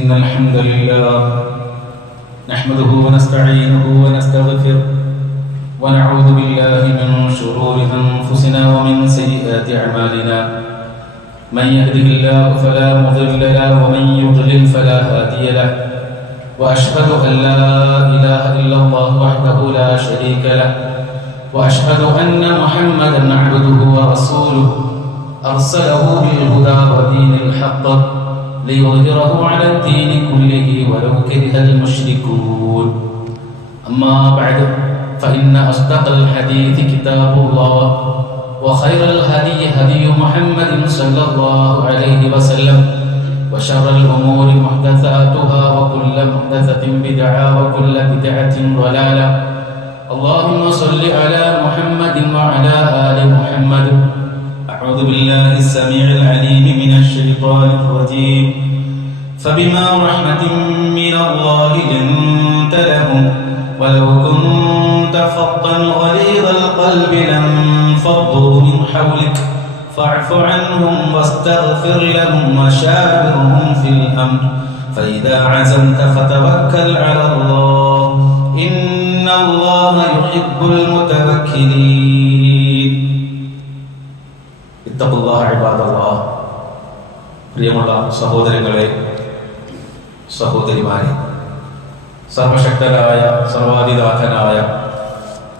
إن الحمد لله نحمده ونستعينه ونستغفره ونعوذ بالله من شرور أنفسنا ومن سيئات أعمالنا من يهده الله فلا مضل له ومن يضلل فلا هادي له وأشهد أن لا إله إلا الله وحده لا شريك له وأشهد أن محمدا عبده ورسوله أرسله بالهدى ودين الحق ليظهره على الدين كله ولو كره المشركون. أما بعد فإن أصدق الحديث كتاب الله وخير الهدي هدي محمد صلى الله عليه وسلم وشر الأمور محدثاتها وكل محدثة بدعة وكل بدعة ضلالة. اللهم صل على محمد وعلى آل محمد. أعوذ بالله السميع العليم من الشيطان الرجيم. فبما رحمة من الله لنت لهم ولو كنت فظا غليظ القلب لانفضوا من حولك فاعف عنهم واستغفر لهم وشاورهم في الأمر فإذا عزمت فتوكل على الله إن الله يحب المتوكلين. ഇത്തഖുല്ലാഹ ഇബാദല്ലാഹ്. പ്രിയമുള്ള സഹോദരങ്ങളെ, സഹോദരിമാരെ, സർവശക്തനായ സർവാധിനാഥനായ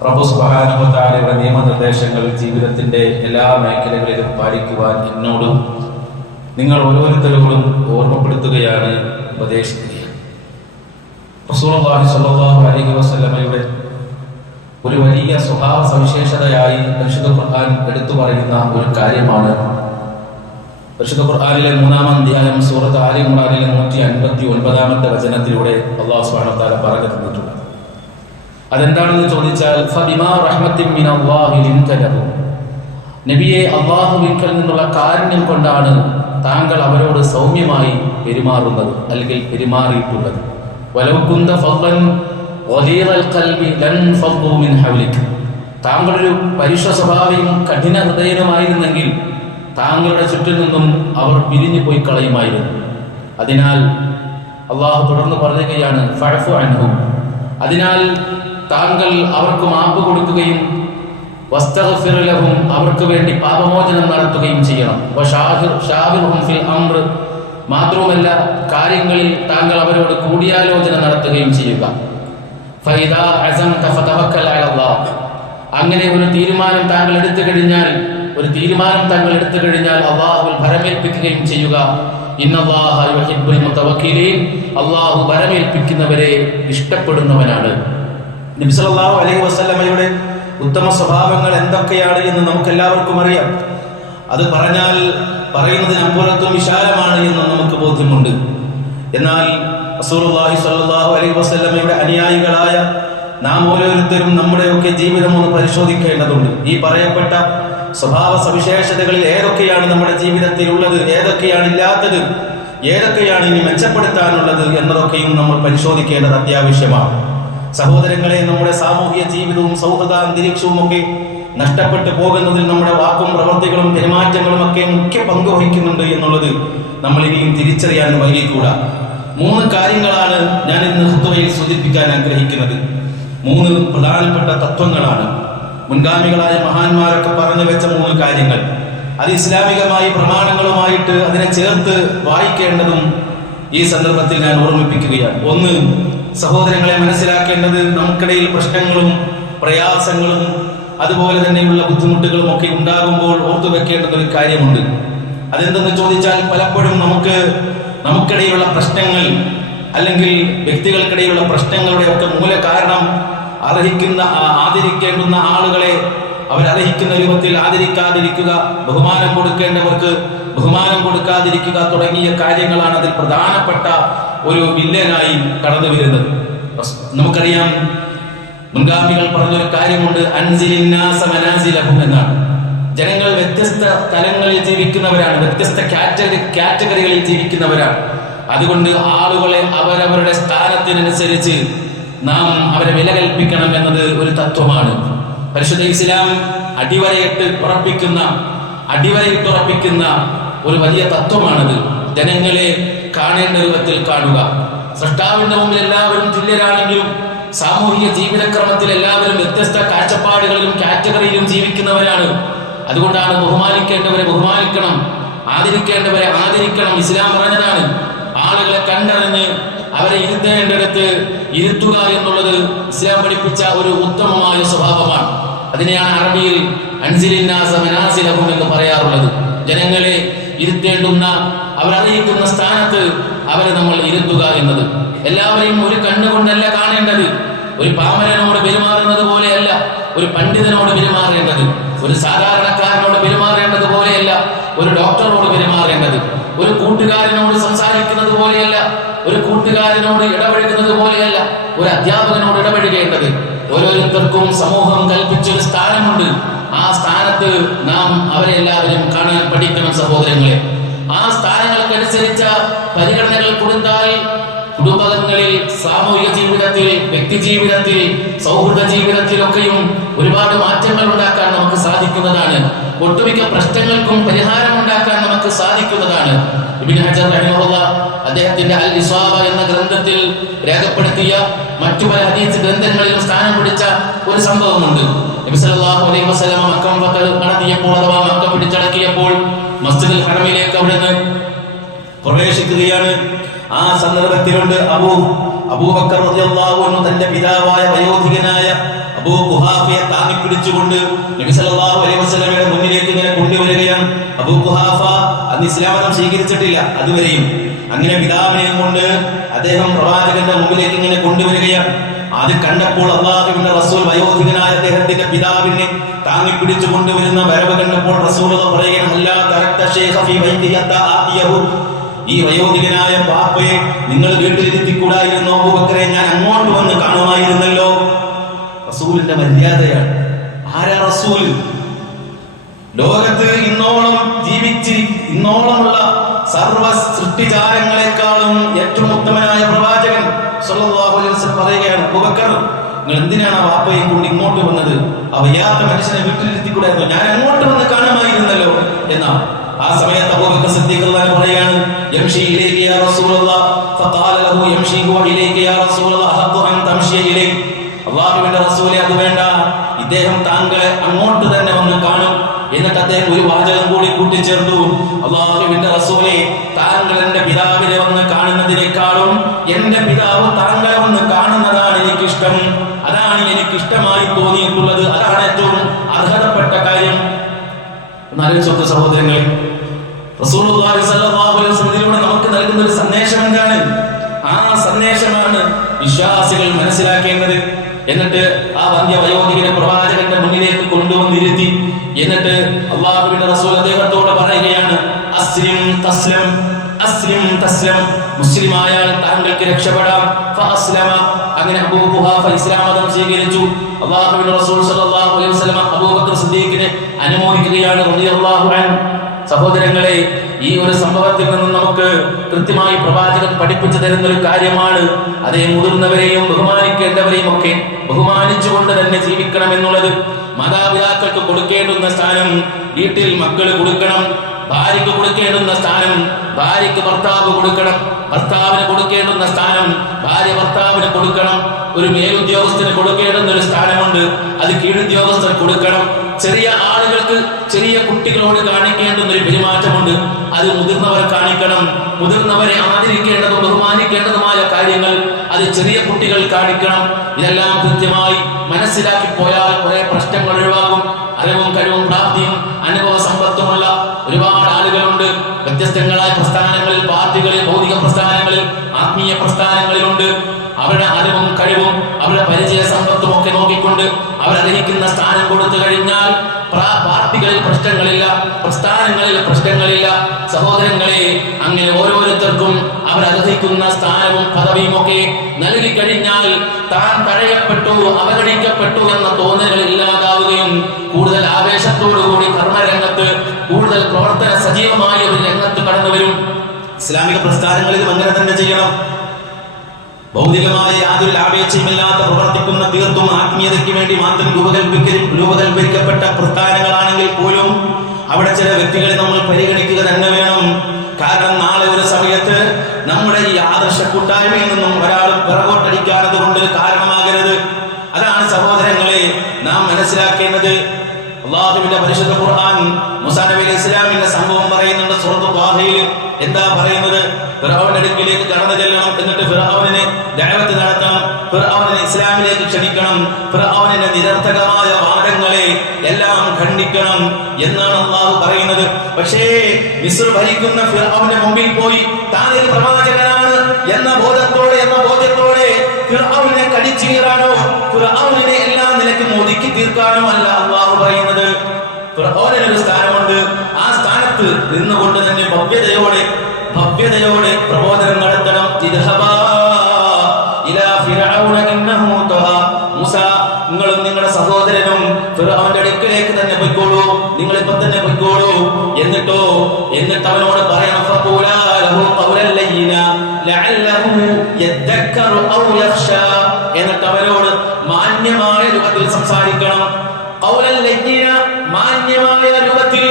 റബ്ബ് സുബ്ഹാനഹു വ തആലയുടെ നിയമനിർദ്ദേശങ്ങൾ ജീവിതത്തിന്റെ എല്ലാ മേഖലകളിലും പാലിക്കുവാൻ എന്നോടും നിങ്ങൾ ഓരോരുത്തരോടും ഓർമ്മപ്പെടുത്തുകയാണ്, ഉപദേശിക്കുകയാണ്. റസൂലുള്ളാഹി സ്വല്ലല്ലാഹു അലൈഹി വസല്ലമയുടെ ഒരു വലിയ സ്വഭാവ സവിശേഷതയായി പരിശുദ്ധ ഖുർആൻ എടുത്തു പറയുന്ന ഒരു കാര്യമാണ് പരിശുദ്ധ ഖുർആനിലെ 3-ാം അധ്യായം സൂറത്ത് ആലി ഇംറാനിലെ 159-ാമത്തെ വചനത്തിലൂടെ അല്ലാഹു സുബ്ഹാനഹു വ തആല പറഞ്ഞു തന്നിട്ടുണ്ട്. അതെന്താണെന്ന് ചോദിച്ചാൽ ഫബിമാ റഹ്മത്തിൻ മിനല്ലാഹി ലിൻത ലഹും. നബിയെ, അല്ലാഹുവിങ്കൽ നിന്നുള്ള കാരുണ്യം കൊണ്ടാണ് താങ്കൾ അവരോട് സൗമ്യമായി പെരുമാറുന്നത് അല്ലെങ്കിൽ പെരുമാറിയിട്ടുള്ളത്. വലൗ കുന്ത ഫളൻ ഗലീറൽ ഖൽബി ലൻഫളു മിൻ ഹൗലിക. താങ്കളൊരു പരുഷ സ്വഭാവിയും കഠിന ഹൃദയനുമായിരുന്നെങ്കിൽ താങ്കളുടെ ചുറ്റിൽ നിന്നും അവർ പിരിഞ്ഞു പോയി കളയുമായിരുന്നു. അതിനാൽ അള്ളാഹു തുടർന്ന് പറയുകയാണ് ഫഅഫു അൻഹും. അതിനാൽ താങ്കൾ അവർക്ക് മാപ്പ് കൊടുക്കുകയും വസ്തഗ്ഫിർ ലഹും, അവർക്ക് വേണ്ടി പാപമോചനം നടത്തുകയും ചെയ്യണം. വശാവിർഹും ഫിൽ അംർ, മാത്രവുമല്ല കാര്യങ്ങളിൽ താങ്കൾ അവരോട് കൂടിയാലോചന നടത്തുകയും ചെയ്യുക. ഫഇദാ അസംത ഫതവക്കൽ അലല്ലാഹ്. അങ്ങനെ ഒരു തീരുമാനം താങ്കൾ എടുത്തു കഴിഞ്ഞാൽ അല്ലാഹുവിൽ ഭരമേൽപ്പിക്കുകയും ചെയ്യുക. ഇന്നല്ലാഹ യുഹിബ്ബുൽ മുതവക്കിലീൻ. അല്ലാഹു ഭരമേൽപ്പിക്കുന്നവരെ ഇഷ്ടപ്പെടുന്നവനാണ്. നബി സല്ലല്ലാഹു അലൈഹി വസല്ലമയുടെ ഉത്തമ സ്വഭാവങ്ങൾ എന്തൊക്കെയാണ് എന്ന് നമുക്ക് എല്ലാവർക്കും അറിയാം. അത് പറഞ്ഞാൽ പറയുന്നതിനപ്പുറത്തും വിശാലമാണ് എന്ന് നമുക്ക് ബോധ്യമുണ്ട്. എന്നാൽ റസൂലുള്ളാഹി സ്വല്ലല്ലാഹു അലൈഹി വസല്ലമയുടെ അനുയായികളായ നാം ഓരോരുത്തരും നമ്മുടെയൊക്കെ ജീവിതം ഒന്ന് പരിശോധിക്കേണ്ടതുണ്ട്. ഈ പറയപ്പെട്ട സ്വഭാവ സവിശേഷതകളിൽ ഏതൊക്കെയാണ് നമ്മുടെ ജീവിതത്തിൽ ഉള്ളത്, ഏതൊക്കെയാണ് ഇല്ലാത്തത്, ഏതൊക്കെയാണ് ഇനി മെച്ചപ്പെടുത്താനുള്ളത് എന്നതൊക്കെയും നമ്മൾ പരിശോധിക്കേണ്ടത് അത്യാവശ്യമാണ്. സഹോദരങ്ങളെ, നമ്മുടെ സാമൂഹിക ജീവിതവും സൗഹൃദ അന്തരീക്ഷവും ഒക്കെ നഷ്ടപ്പെട്ടു പോകുന്നതിൽ നമ്മുടെ വാക്കും പ്രവൃത്തികളും പെരുമാറ്റങ്ങളും ഒക്കെ മുഖ്യ പങ്ക് വഹിക്കുന്നുണ്ട് എന്നുള്ളത് നമ്മൾ ഇനിയും തിരിച്ചറിയാൻ വൈകിക്കൂടാ. 3 കാര്യങ്ങളാണ് ഞാൻ ഇന്ന് ഖുതുബയിൽ സൂചിപ്പിക്കാൻ ആഗ്രഹിക്കുന്നത്. 3 പ്രധാനപ്പെട്ട തത്വങ്ങളാണ്. മുൻഗാമികളായ മഹാന്മാരൊക്കെ പറഞ്ഞു വെച്ച 3 കാര്യങ്ങൾ. അത് ഇസ്ലാമികമായി പ്രമാണങ്ങളുമായിട്ട് അതിനെ ചേർത്ത് വായിക്കേണ്ടതും ഈ സന്ദർഭത്തിൽ ഞാൻ ഓർമ്മിപ്പിക്കുകയാണ്. 1, സഹോദരങ്ങളെ, മനസ്സിലാക്കേണ്ടത് നമുക്കിടയിൽ പ്രശ്നങ്ങളും പ്രയാസങ്ങളും അതുപോലെ തന്നെയുള്ള ബുദ്ധിമുട്ടുകളും ഒക്കെ ഉണ്ടാകുമ്പോൾ ഓർത്തു വെക്കേണ്ടുന്ന ഒരു കാര്യമുണ്ട്. അതെന്തെന്ന് ചോദിച്ചാൽ, പലപ്പോഴും നമുക്കിടയിലുള്ള പ്രശ്നങ്ങൾ അല്ലെങ്കിൽ വ്യക്തികൾക്കിടയിലുള്ള പ്രശ്നങ്ങളുടെ ഒക്കെ മൂല കാരണം ആദരിക്കേണ്ടുന്ന ആളുകളെ അവരർഹിക്കുന്ന രൂപത്തിൽ ആദരിക്കാതിരിക്കുക, ബഹുമാനം കൊടുക്കേണ്ടവർക്ക് ബഹുമാനം കൊടുക്കാതിരിക്കുക തുടങ്ങിയ കാര്യങ്ങളാണ് അതിൽ പ്രധാനപ്പെട്ട ഒരു വില്ലനായി കടന്നു വരുന്നത്. നമുക്കറിയാം, മുൻഗാമികൾ പറഞ്ഞൊരു കാര്യമുണ്ട്, അൻസിലിന്നാസ മനാസിലഹും എന്നാണ്. ജനങ്ങൾ വ്യത്യസ്ത തലങ്ങളിൽ ജീവിക്കുന്നവരാണ്, വ്യത്യസ്ത കാറ്റഗറികളിൽ ജീവിക്കുന്നവരാണ്. അതുകൊണ്ട് ആളുകളെ അവരവരുടെ സ്ഥാനത്തിനനുസരിച്ച് നാം അവരെ വില കൽപ്പിക്കണം എന്നത് ഒരു തത്വമാണ്. പരിശുദ്ധ ഇസ്ലാം അടിവരയിട്ടുറപ്പിക്കുന്ന ഒരു വലിയ തത്വമാണത്. ജനങ്ങളെ കാണേണ്ട രൂപത്തിൽ കാണുക. സൃഷ്ടാവിന്റെ മുമ്പിൽ എല്ലാവരും തുല്യരാണെങ്കിലും സാമൂഹിക ജീവിതക്രമത്തിൽ എല്ലാവരും വ്യത്യസ്ത കാഴ്ചപ്പാടുകളിലും കാറ്റഗറിയിലും ജീവിക്കുന്നവരാണ്. അതുകൊണ്ടാണ് ബഹുമാനിക്കേണ്ടവരെ ബഹുമാനിക്കണം, ആദരിക്കേണ്ടവരെ ആദരിക്കണം. ഇസ്ലാം പറഞ്ഞതാണ് ആളുകളെ കണ്ടറിഞ്ഞ് അവരെ ഇരുത്തേണ്ടിടത്ത് ഇരുത്തുക എന്നുള്ളത് ഇസ്ലാം പഠിപ്പിച്ച ഒരു ഉത്തമമായ സ്വഭാവമാണ്. അതിനെയാണ് അറബിയിൽ അൻസിലിന്നാസ മനാസിലഹും എന്ന് പറയാറുള്ളത്. ജനങ്ങളെ ഇരുത്തേണ്ടുന്ന അവരറിയിക്കുന്ന സ്ഥാനത്ത് അവരെ നമ്മൾ ഇരുത്തുക എന്നത്. എല്ലാവരെയും ഒരു കണ്ണുകൊണ്ടല്ല കാണേണ്ടത്. ഒരു പാമരനോട് പെരുമാറുന്നത് പോലെയല്ല ഒരു പണ്ഡിതനോട് പെരുമാറേണ്ടത്. ഒരു സാധാരണക്കാരനോട് പെരുമാറേണ്ടത് പോലെയല്ല ഒരു ഡോക്ടറോട് പെരുമാറേണ്ടത്. ഒരു കൂട്ടുകാരനോട് സംസാരിക്കുന്നത് പോലെയല്ല ഒരു കൂട്ടുകാരനോട് ഇടപഴകുന്നത് പോലെയല്ല ഒരു അധ്യാപകനോട് ഇടപഴകേണ്ടത്. ഓരോരുത്തർക്കും സമൂഹം കൽപ്പിച്ചൊരു സ്ഥാനമുണ്ട്. ആ സ്ഥാനത്ത് നാം അവരെ എല്ലാവരും കാണാൻ പഠിക്കണം സഹോദരങ്ങളെ. ആ സ്ഥാനങ്ങൾക്കനുസരിച്ച പരിഗണനകൾ കൊടുത്താൽ കുടുംബങ്ങളിൽ, സാമൂഹിക ജീവിതത്തിൽ, വ്യക്തി ജീവിതത്തിൽ, സൗഹൃദ ജീവിതത്തിലൊക്കെയും ഒരുപാട് മാറ്റങ്ങൾ ഉണ്ടാക്കാൻ നമുക്ക് സാധിക്കുന്നതാണ്. ഒട്ടുമിക്ക പ്രശ്നങ്ങൾക്കും പരിഹാരം ഉണ്ടാക്കാൻ നമുക്ക് സാധിക്കുന്നതാണ്. ഇബ്നു ഹജർ റഹിമഹുല്ലാഹ് അദ്ദേഹത്തിന്റെ അൽ ഇസ്വാബ എന്ന ഗ്രന്ഥത്തിൽ രേഖപ്പെടുത്തിയ മറ്റു പല ഹദീസ് ഗ്രന്ഥങ്ങളിലും സ്ഥാനം പിടിച്ച ഒരു സംഭവമുണ്ട്. നബി സല്ലല്ലാഹു അലൈഹി വസല്ലം മക്ക നടത്തിയപ്പോൾ അഥവാ മക്ക പിടിച്ചടക്കിയപ്പോൾ മസ്ജിദുൽ ഹറമിലേക്ക് അവിടുന്ന് പ്രവേശിക്കുകയാണ്. ആ സന്ദർഭത്തിലുണ്ട് അബൂബക്കർ റളിയല്ലാഹു അൻഹു തന്റെ പിതാവായ വയോധികനായ അബൂ ഖുഹാഫയെ താങ്ങി പിടിച്ചുകൊണ്ട് നബി സല്ലല്ലാഹു അലൈഹി വസല്ലമയുടെ മുന്നിലേക്ക് ഇങ്ങനെ കൊണ്ടുവരികയാണ്. അബൂ ഖുഹാഫ അന്ന് ഇസ്ലാം മതം സ്വീകരിച്ചിട്ടില്ല അതുവരെയും. അങ്ങനെ പിതാവിനെയും കൊണ്ട് അദ്ദേഹം പ്രവാചകന്റെ മുമ്പിലേക്ക് ഇങ്ങനെ കൊണ്ടുവരികയാണ്. അത് കണ്ടപ്പോൾ അല്ലാഹുവിന്റെ റസൂൽ വയോധികനായ അദ്ദേഹത്തിന്റെ പിതാവിനെ താങ്ങി പിടിച്ചു കൊണ്ടുവരുന്ന വരവ് കണ്ടപ്പോൾ റസൂൽ പറയുകയാണ്, അല്ലാ തറക്ത ശൈഖ ഫീ ബൈതിഹി ഹത്താ ആതിയഹു. ഈ വയോധികനായ ബാപ്പയെ നിങ്ങൾ വീട്ടിലിരുത്തിക്കൂടായിരുന്നോ അബൂബക്കറെ? ഞാൻ അങ്ങോട്ട് വന്ന് കാണുമായിരുന്നല്ലോ. റസൂലിന്റെ മര്യാദയാണ്. ആരാ റസൂൽ? ലോകത്ത് ഇന്നോളമുള്ള സർവ്വ സൃഷ്ടിജാലങ്ങളെക്കാളും ഏറ്റവും ഉത്തമനായ പ്രവാചകൻ സ്വല്ലല്ലാഹു അലൈഹി വസല്ലം പറയുകയാണ്, അബൂബക്കർ നിങ്ങൾ എന്തിനാണ് ആ വാപ്പയെ കൊണ്ട് ഇങ്ങോട്ട് വന്നത്? ആ വയ്യാത്ത മനുഷ്യനെ വീട്ടിലിരുത്തിക്കൂടായിരുന്നോ? ഞാൻ അങ്ങോട്ട് വന്ന് കാണുമായിരുന്നല്ലോ എന്നാ. ആ സമയത്ത് അബൂബക്കർ സിദ്ദീഖ് റളിയല്ലാഹു പറയാണ്, യംശി ഇലൈക യാ റസൂലല്ലാഹ് ഫഖാല ലഹു യംശി ഹുവ ഇലൈക യാ റസൂലല്ലാഹ് ഹദ്ദു അൻ തംശി ഇലൈക. അല്ലാഹുവിന്റെ റസൂലേ, അത് വേണ്ട, ഇദ്ദേഹം താങ്കളെ അങ്ങോട്ട് തന്നെ വന്ന് കാണും. എന്നിട്ട് അദ്ദേഹം ഒരു വാചകം കൂടി കൂട്ടിച്ചേർത്തു, അല്ലാഹുവിന്റെ റസൂലേ, താങ്കൾ എന്റെ പിതാവിനെ വന്ന് കാണുന്നതിനേക്കാളും എന്റെ പിതാവ് താങ്കളെ വന്ന് കാണുന്നതാണ് എനിക്കിഷ്ടം. അതാണ് എനിക്കിഷ്ടമായി തോന്നിയിട്ടുള്ളത്. അതാണ് ഏറ്റവും അർഹതപ്പെട്ട കാര്യം. എന്നാലോചിച്ചോക്ക് സഹോദരങ്ങളെ, റസൂലുള്ളാഹി സ്വല്ലല്ലാഹു അലൈഹി വസല്ലം നമുക്ക് നൽകുന്ന ഒരു സന്ദേശം എന്താണ്? ആ സന്ദേശമാണ് വിശ്വാസികൾ മനസ്സിലാക്കേണ്ടത്. എന്നിട്ട് ആ വന്ധ്യ വയോധികനെ പ്രവാചകന്റെ മുന്നിലേക്ക് കൊണ്ടുവന്നിരുത്തി. എന്നിട്ട് അല്ലാഹുവിന്റെ റസൂൽ അദ്ദേഹത്തോട് പറയുകയാണ്, അസ്ലിം തസ്ലം, അസ്ലിം തസ്ലം, മുസ്ലിമായാൽ താങ്കൾക്ക് രക്ഷപ്പെടാം. ഫഅസ്ലമ. അങ്ങനെ അബൂ ഖുഹാഫ ഇസ്ലാം മതം സ്വീകരിച്ചു. അല്ലാഹുവിന്റെ റസൂൽ സ്വല്ലല്ലാഹു അലൈഹി വസല്ലം അബൂബക്കർ സിദ്ദീഖിനെ അനുമോദിക്കുകയാണ് റളിയല്ലാഹു അൻഹു. സഹോദരങ്ങളെ, ഈ ഒരു സംഭവത്തിൽ നിന്നും നമുക്ക് കൃത്യമായി പ്രവാചകൻ പഠിപ്പിച്ചു തരുന്ന ഒരു കാര്യമാണ്, അതേ മുതിർന്നവരെയും ബഹുമാനിക്കേണ്ടവരെയും ഒക്കെ ബഹുമാനിച്ചുകൊണ്ട് തന്നെ ജീവിക്കണം എന്നുള്ളത്. മാതാപിതാക്കൾക്ക് കൊടുക്കേണ്ടുന്ന സ്ഥാനം വീട്ടിൽ മക്കൾ കൊടുക്കണം. ഭാര്യയ്ക്ക് കൊടുക്കേണ്ടുന്ന സ്ഥാനം ഭാര്യയ്ക്ക് ഭർത്താവ് കൊടുക്കണം. ഭർത്താവിന് കൊടുക്കേണ്ടുന്ന സ്ഥാനം ഭാര്യ ഭർത്താവിന് കൊടുക്കണം. ഒരു മേലുദ്യോഗസ്ഥന് കൊടുക്കേണ്ടുന്ന ഒരു സ്ഥാനമുണ്ട്, അത് കീഴുദ്യോഗസ്ഥർ കൊടുക്കണം. ചെറിയ ആളുകൾക്ക് ചെറിയ കുട്ടികളോട് കാണിക്കേണ്ടുന്ന ഒരു പെരുമാറ്റമുണ്ട്, അത് മുതിർന്നവർ കാണിക്കണം. മുതിർന്നവരെ ആദരിക്കേണ്ടതും ബഹുമാനിക്കേണ്ടതുമായ കാര്യങ്ങൾ അത് ചെറിയ കുട്ടികൾ കാണിക്കണം. ഇതെല്ലാം കൃത്യമായി മനസ്സിലാക്കി പോയാൽ കുറെ പ്രശ്നങ്ങൾ ഒഴിവാകും. അറിവും കഴിവും പ്രാപ്തിയും അനുഭവ സമ്പത്തുമുള്ള ഒരുപാട് ആളുകളുണ്ട്. വ്യത്യസ്തങ്ങളായ പ്രസ്ഥാനങ്ങളിൽ, പാർട്ടികളിൽ, ഭൗതിക പ്രസ്ഥാനങ്ങളിൽ, ആത്മീയ പ്രസ്ഥാനങ്ങളിലുണ്ട്. അവരുടെ അറിവും കഴിവും അവരുടെ പരിചയ സമ്പത്തും ഒക്കെ നോക്കിക്കൊണ്ട് അവരർഹിക്കുന്ന സ്ഥാനം കൊടുത്തു കഴിഞ്ഞാൽ പാർട്ടികളിൽ പ്രശ്നങ്ങളില്ല, പ്രസ്ഥാനങ്ങളിൽ പ്രശ്നങ്ങളില്ല. സഹോദരങ്ങളെ, അങ്ങനെ ഓരോരുത്തർക്കും അവരർഹിക്കുന്ന സ്ഥാനവും പദവിയും ഒക്കെ നൽകി കഴിഞ്ഞാൽ താൻ തഴയപ്പെട്ടു, അവഗണിക്കപ്പെട്ടു എന്ന തോന്നലുകൾ ഇല്ലാതാവുകയും കൂടുതൽ ആവേശത്തോടുകൂടി കർമ്മരംഗത്ത്, കൂടുതൽ പ്രവർത്തന സജീവമായ ഒരു രംഗത്ത് കടന്നു വരും. ഇസ്ലാമിക പ്രസ്ഥാനങ്ങളിലും അങ്ങനെ തന്നെ ചെയ്യണം. ഭൗതികമായ യാതൊരു ലാഭേച്ഛയുമില്ലാത്ത പ്രവർത്തിക്കുന്ന, തീർത്തും ആത്മീയതയ്ക്ക് വേണ്ടി മാത്രം രൂപകൽപ്പിക്കപ്പെട്ട പ്രസ്ഥാനങ്ങളാണെങ്കിൽ പോലും അവിടെ ചില വ്യക്തികളെ നമ്മൾ പരിഗണിക്കുക തന്നെ വേണം. കാരണം നാളെ ഒരു സമയത്ത് നമ്മുടെ ഈ ആദർശ കൂട്ടായ്മയിൽ നിന്നും ഒരാൾ പിറകോട്ടടിക്കാനത് കൊണ്ട് കാരണമാകരുത്. അതാണ് സഹോദരങ്ങളെ നാം മനസ്സിലാക്കേണ്ടത്. അല്ലാഹുവിന്റെ പരിശുദ്ധ ഖുർആൻ മൂസാ നബി അലൈഹി ഇസ്ലാമിന്റെ സംഭവം പറയുന്നുണ്ട്. സൂറത്തുൽ ത്വാഹയിൽ എന്താ പറയുന്നത്? ഫിർഔന്റെ അടുക്കിലേക്ക് കടന്നു ചെല്ലണം, എന്നിട്ട് ഫിർഔനിനെ ദഅവത്ത് നടത്തണം, ഫിർഔനിനെ ഇസ്ലാമിലേക്ക് ക്ഷണിക്കണം, ഫിർഔനിന്റെ നിരർത്ഥകമായ വാദങ്ങളെ എല്ലാം ഖണ്ഡിക്കണം എന്നാണ് അല്ലാഹു പറയുന്നത്. പക്ഷേ മിസ്ർ ഭരിക്കുന്ന ഫിർഔന്റെ മുമ്പിൽ പോയി താൻ ഒരു പ്രവാചകനാണ് എന്ന ബോധത്തോടെ ഫിർഔനെ കടിച്ചീറാനോ ഫിർഔനെ എല്ലാ നിലയ്ക്കും ഒതുക്കി തീർക്കാനോ അല്ല അല്ലാഹു പറയുന്നത്. ഫിർഔനിന് ഒരു സ്ഥാനമുണ്ട്. ആ സ്ഥാനത്ത് നിന്നുകൊണ്ട് തന്നെ ഭവ്യതയോടെ പ്രബോധനം നടത്തണം. മൂസാ, നിങ്ങളും നിങ്ങളുടെ സഹോദരനും ഫിർഔന്റെ അടുക്കലേക്ക് തന്നെ പോയിക്കോളൂ, നിങ്ങളിപ്പോ തന്നെ പോയിക്കോളൂ. എന്നിട്ട് അവനോട് പറയണം, എന്നിട്ട് അവനോട് മാന്യമായ രൂപത്തിൽ സംസാരിക്കണം. മാന്യമായ രൂപത്തിൽ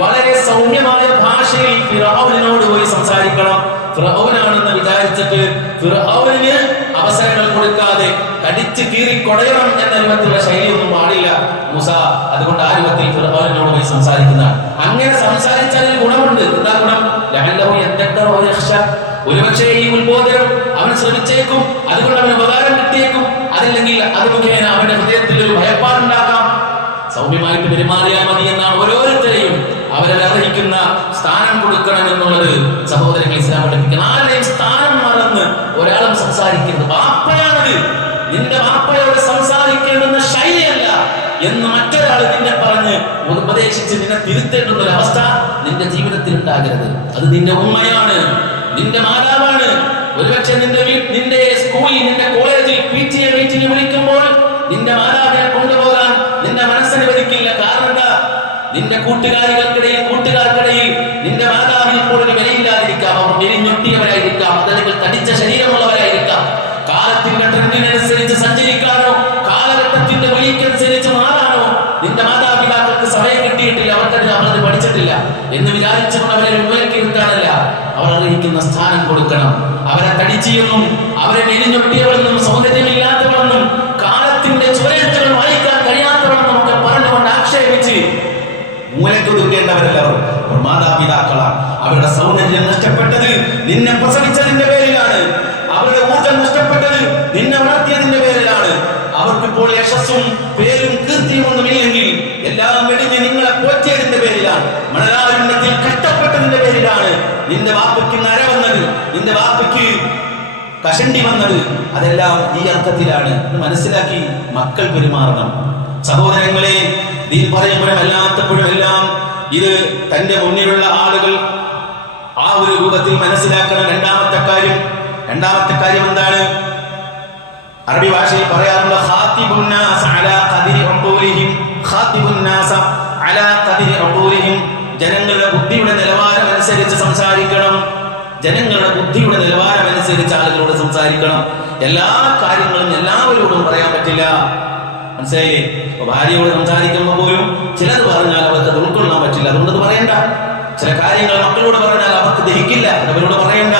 വളരെ സൗമ്യമായ ഭാഷയിൽ ഫിർഔനിനോട് പോയി സംസാരിക്കണം. ഫിർഔനാണെന്ന് വിചാരിച്ചിട്ട് ഫിർഔനിന് അവസരങ്ങൾ കൊടുക്കാതെ കടിച്ചു കീറി കൊടയണം എന്ന രൂപത്തിലുള്ള ശൈലിയൊന്നും പാടില്ല മൂസ. അതുകൊണ്ട് ആ രൂപത്തിൽ ഫിർഔനിനോട് പോയി സംസാരിക്കുന്നതാണ്. അങ്ങനെ സംസാരിച്ചാൽ ഗുണമുണ്ട്. എന്താ ഗുണം? ഒരുപക്ഷേ ഈ ഉത്ബോധനം അവൻ ശ്രമിച്ചേക്കും, അതുകൊണ്ട് അവന് ഉപകാരം കിട്ടിയേക്കും. അതല്ലെങ്കിൽ അത് മുഖേന അവന്റെ ഹൃദയത്തിൽ ഒരു ഭയപ്പാടുണ്ടാക്കാം. സൗമ്യമായിട്ട് പെരുമാറിയാൽ മതി എന്നാണ് ഓരോരുത്തരെയും അവരർഹിക്കുന്ന സ്ഥാനം കൊടുക്കണം എന്നുള്ളത് സഹോദരങ്ങൾ ഇസ്ലാം പഠിപ്പിക്കണം. ആരുടെയും സ്ഥാനം മറന്ന് ഒരാളും സംസാരിക്കുന്നത് വാപ്പയാണത്, നിന്റെ വാപ്പയോട് സംസാരിക്കേണ്ടുന്ന ശൈലിയല്ല എന്ന് മറ്റൊരാൾ നിന്നെ പറഞ്ഞ് ഉപദേശിച്ച് നിന്നെ തിരുത്തേണ്ടുന്ന ഒരു അവസ്ഥ നിന്റെ ജീവിതത്തിൽ ഉണ്ടാകരുത്. അത് നിന്റെ ഉമ്മയാണ്, നിന്റെ മാതാവാണ്. ഒരുപക്ഷെ നിന്റെ സ്കൂളിൽ, നിന്റെ കോളേജിൽ PTA മീറ്റിംഗ് വിളിക്കുമ്പോൾ നിന്റെ മാതാവിനെ കൊണ്ടുപോകാൻ നിന്റെ മനസ്സനുവദിക്കില്ല. കാരണം എന്താ? നിന്റെ കൂട്ടുകാർക്കിടയിൽ നിന്റെ മാതാവിന് ഇപ്പോൾ ഒരു വിലയില്ലാതിരിക്കാം, അവർ മെലിഞ്ഞൊട്ടിയവരായിരിക്കാം, അതല്ലെങ്കിൽ തടിച്ച ശരീരമുള്ളവരായിരിക്കാം. കാലത്തിന്റെ ട്രെൻഡിനനുസരിച്ച് സഞ്ചരിക്കാനോ കാലഘട്ടത്തിന്റെ വിളിക്കനുസരിച്ച് മാറാനോ നിന്റെ മാതാപിതാക്കൾക്ക് സമയം കിട്ടിയിട്ടില്ല, അവരത് പഠിച്ചിട്ടില്ല എന്ന് വിചാരിച്ചുകൊണ്ട് അവരെ മുന്നിലേക്ക് ഇരുത്താനല്ല, അവർ അർഹിക്കുന്ന സ്ഥാനം കൊടുക്കണം. അവരെ തടിച്ചെന്നും അവരെ മെലിഞ്ഞൊട്ടിയവളെന്നും സൗന്ദര്യമില്ലാത്തവളെന്നും കാലത്തിന്റെ ചുവരെഴുത്തുകൾ വായിക്കാൻ കഴിയാത്തവളെന്നും ഒക്കെ പറഞ്ഞുകൊണ്ട് ആക്ഷേപിച്ച് മൂലക്കൊതുക്കേണ്ടവരല്ല അവർ മാതാപിതാക്കളാണ്. അവരുടെ സൗന്ദര്യം നഷ്ടപ്പെട്ടത് നിന്നെ പ്രസവിച്ചതിന്റെ പേരിലാണ്, അവരുടെ ഊർജം നഷ്ടപ്പെട്ടത് നിന്നെ വളർത്തിയതിന്റെ പേരിലാണ്. അവർക്കിപ്പോൾ യശസ്സും പേരും കീർത്തിയും ഒന്നുമില്ലെങ്കിൽ എല്ലാം വെടിഞ്ഞ് നിങ്ങളെ പോറ്റിയതിന്റെ പേരിലാണ്, മണലാരുണ്യത്തിൽ കഷ്ടപ്പെട്ടതിന്റെ പേരിലാണ് നിന്റെ വാപ്പയ്ക്ക് നര വന്നത്, നിന്റെ വാപ്പയ്ക്ക് കഷണ്ടി വന്നത്. അതെല്ലാം ഈ അർത്ഥത്തിലാണ്. മനസ്സിലാക്കി മക്കൾ പെരുമാറണം. സഹോദരങ്ങളെ, ദീൻ പറയുമ്പോഴും അല്ലാത്തപ്പോഴും എല്ലാം ഇത് തന്റെ മുന്നിലുള്ള ആളുകൾ ആ ഒരു രൂപത്തിൽ മനസ്സിലാക്കണം. രണ്ടാമത്തെ കാര്യം എന്താണ്? അറബി ഭാഷയിൽ പറയാറുണ്ട്, ജനങ്ങളുടെ ബുദ്ധിയുടെ നിലവാരം അനുസരിച്ച് സംസാരിക്കണം. ജനങ്ങളുടെ ബുദ്ധിയുടെ നിലവാരം അനുസരിച്ച് ആളുകളോട് സംസാരിക്കണം. എല്ലാ കാര്യങ്ങളും എല്ലാവരോടും പറയാൻ പറ്റില്ല, മനസ്സിലായില്ലേ? ഭാര്യയോട് സംസാരിക്കുമ്പോൾ പോലും ചിലത് പറഞ്ഞാൽ അവർക്ക് അത് ഉൾക്കൊള്ളാൻ പറ്റില്ല, അതുകൊണ്ടത് പറയണ്ട. ചില കാര്യങ്ങൾ മക്കളോട് പറഞ്ഞാൽ അവർക്ക് ദഹിക്കില്ല, അവരോട് പറയണ്ട.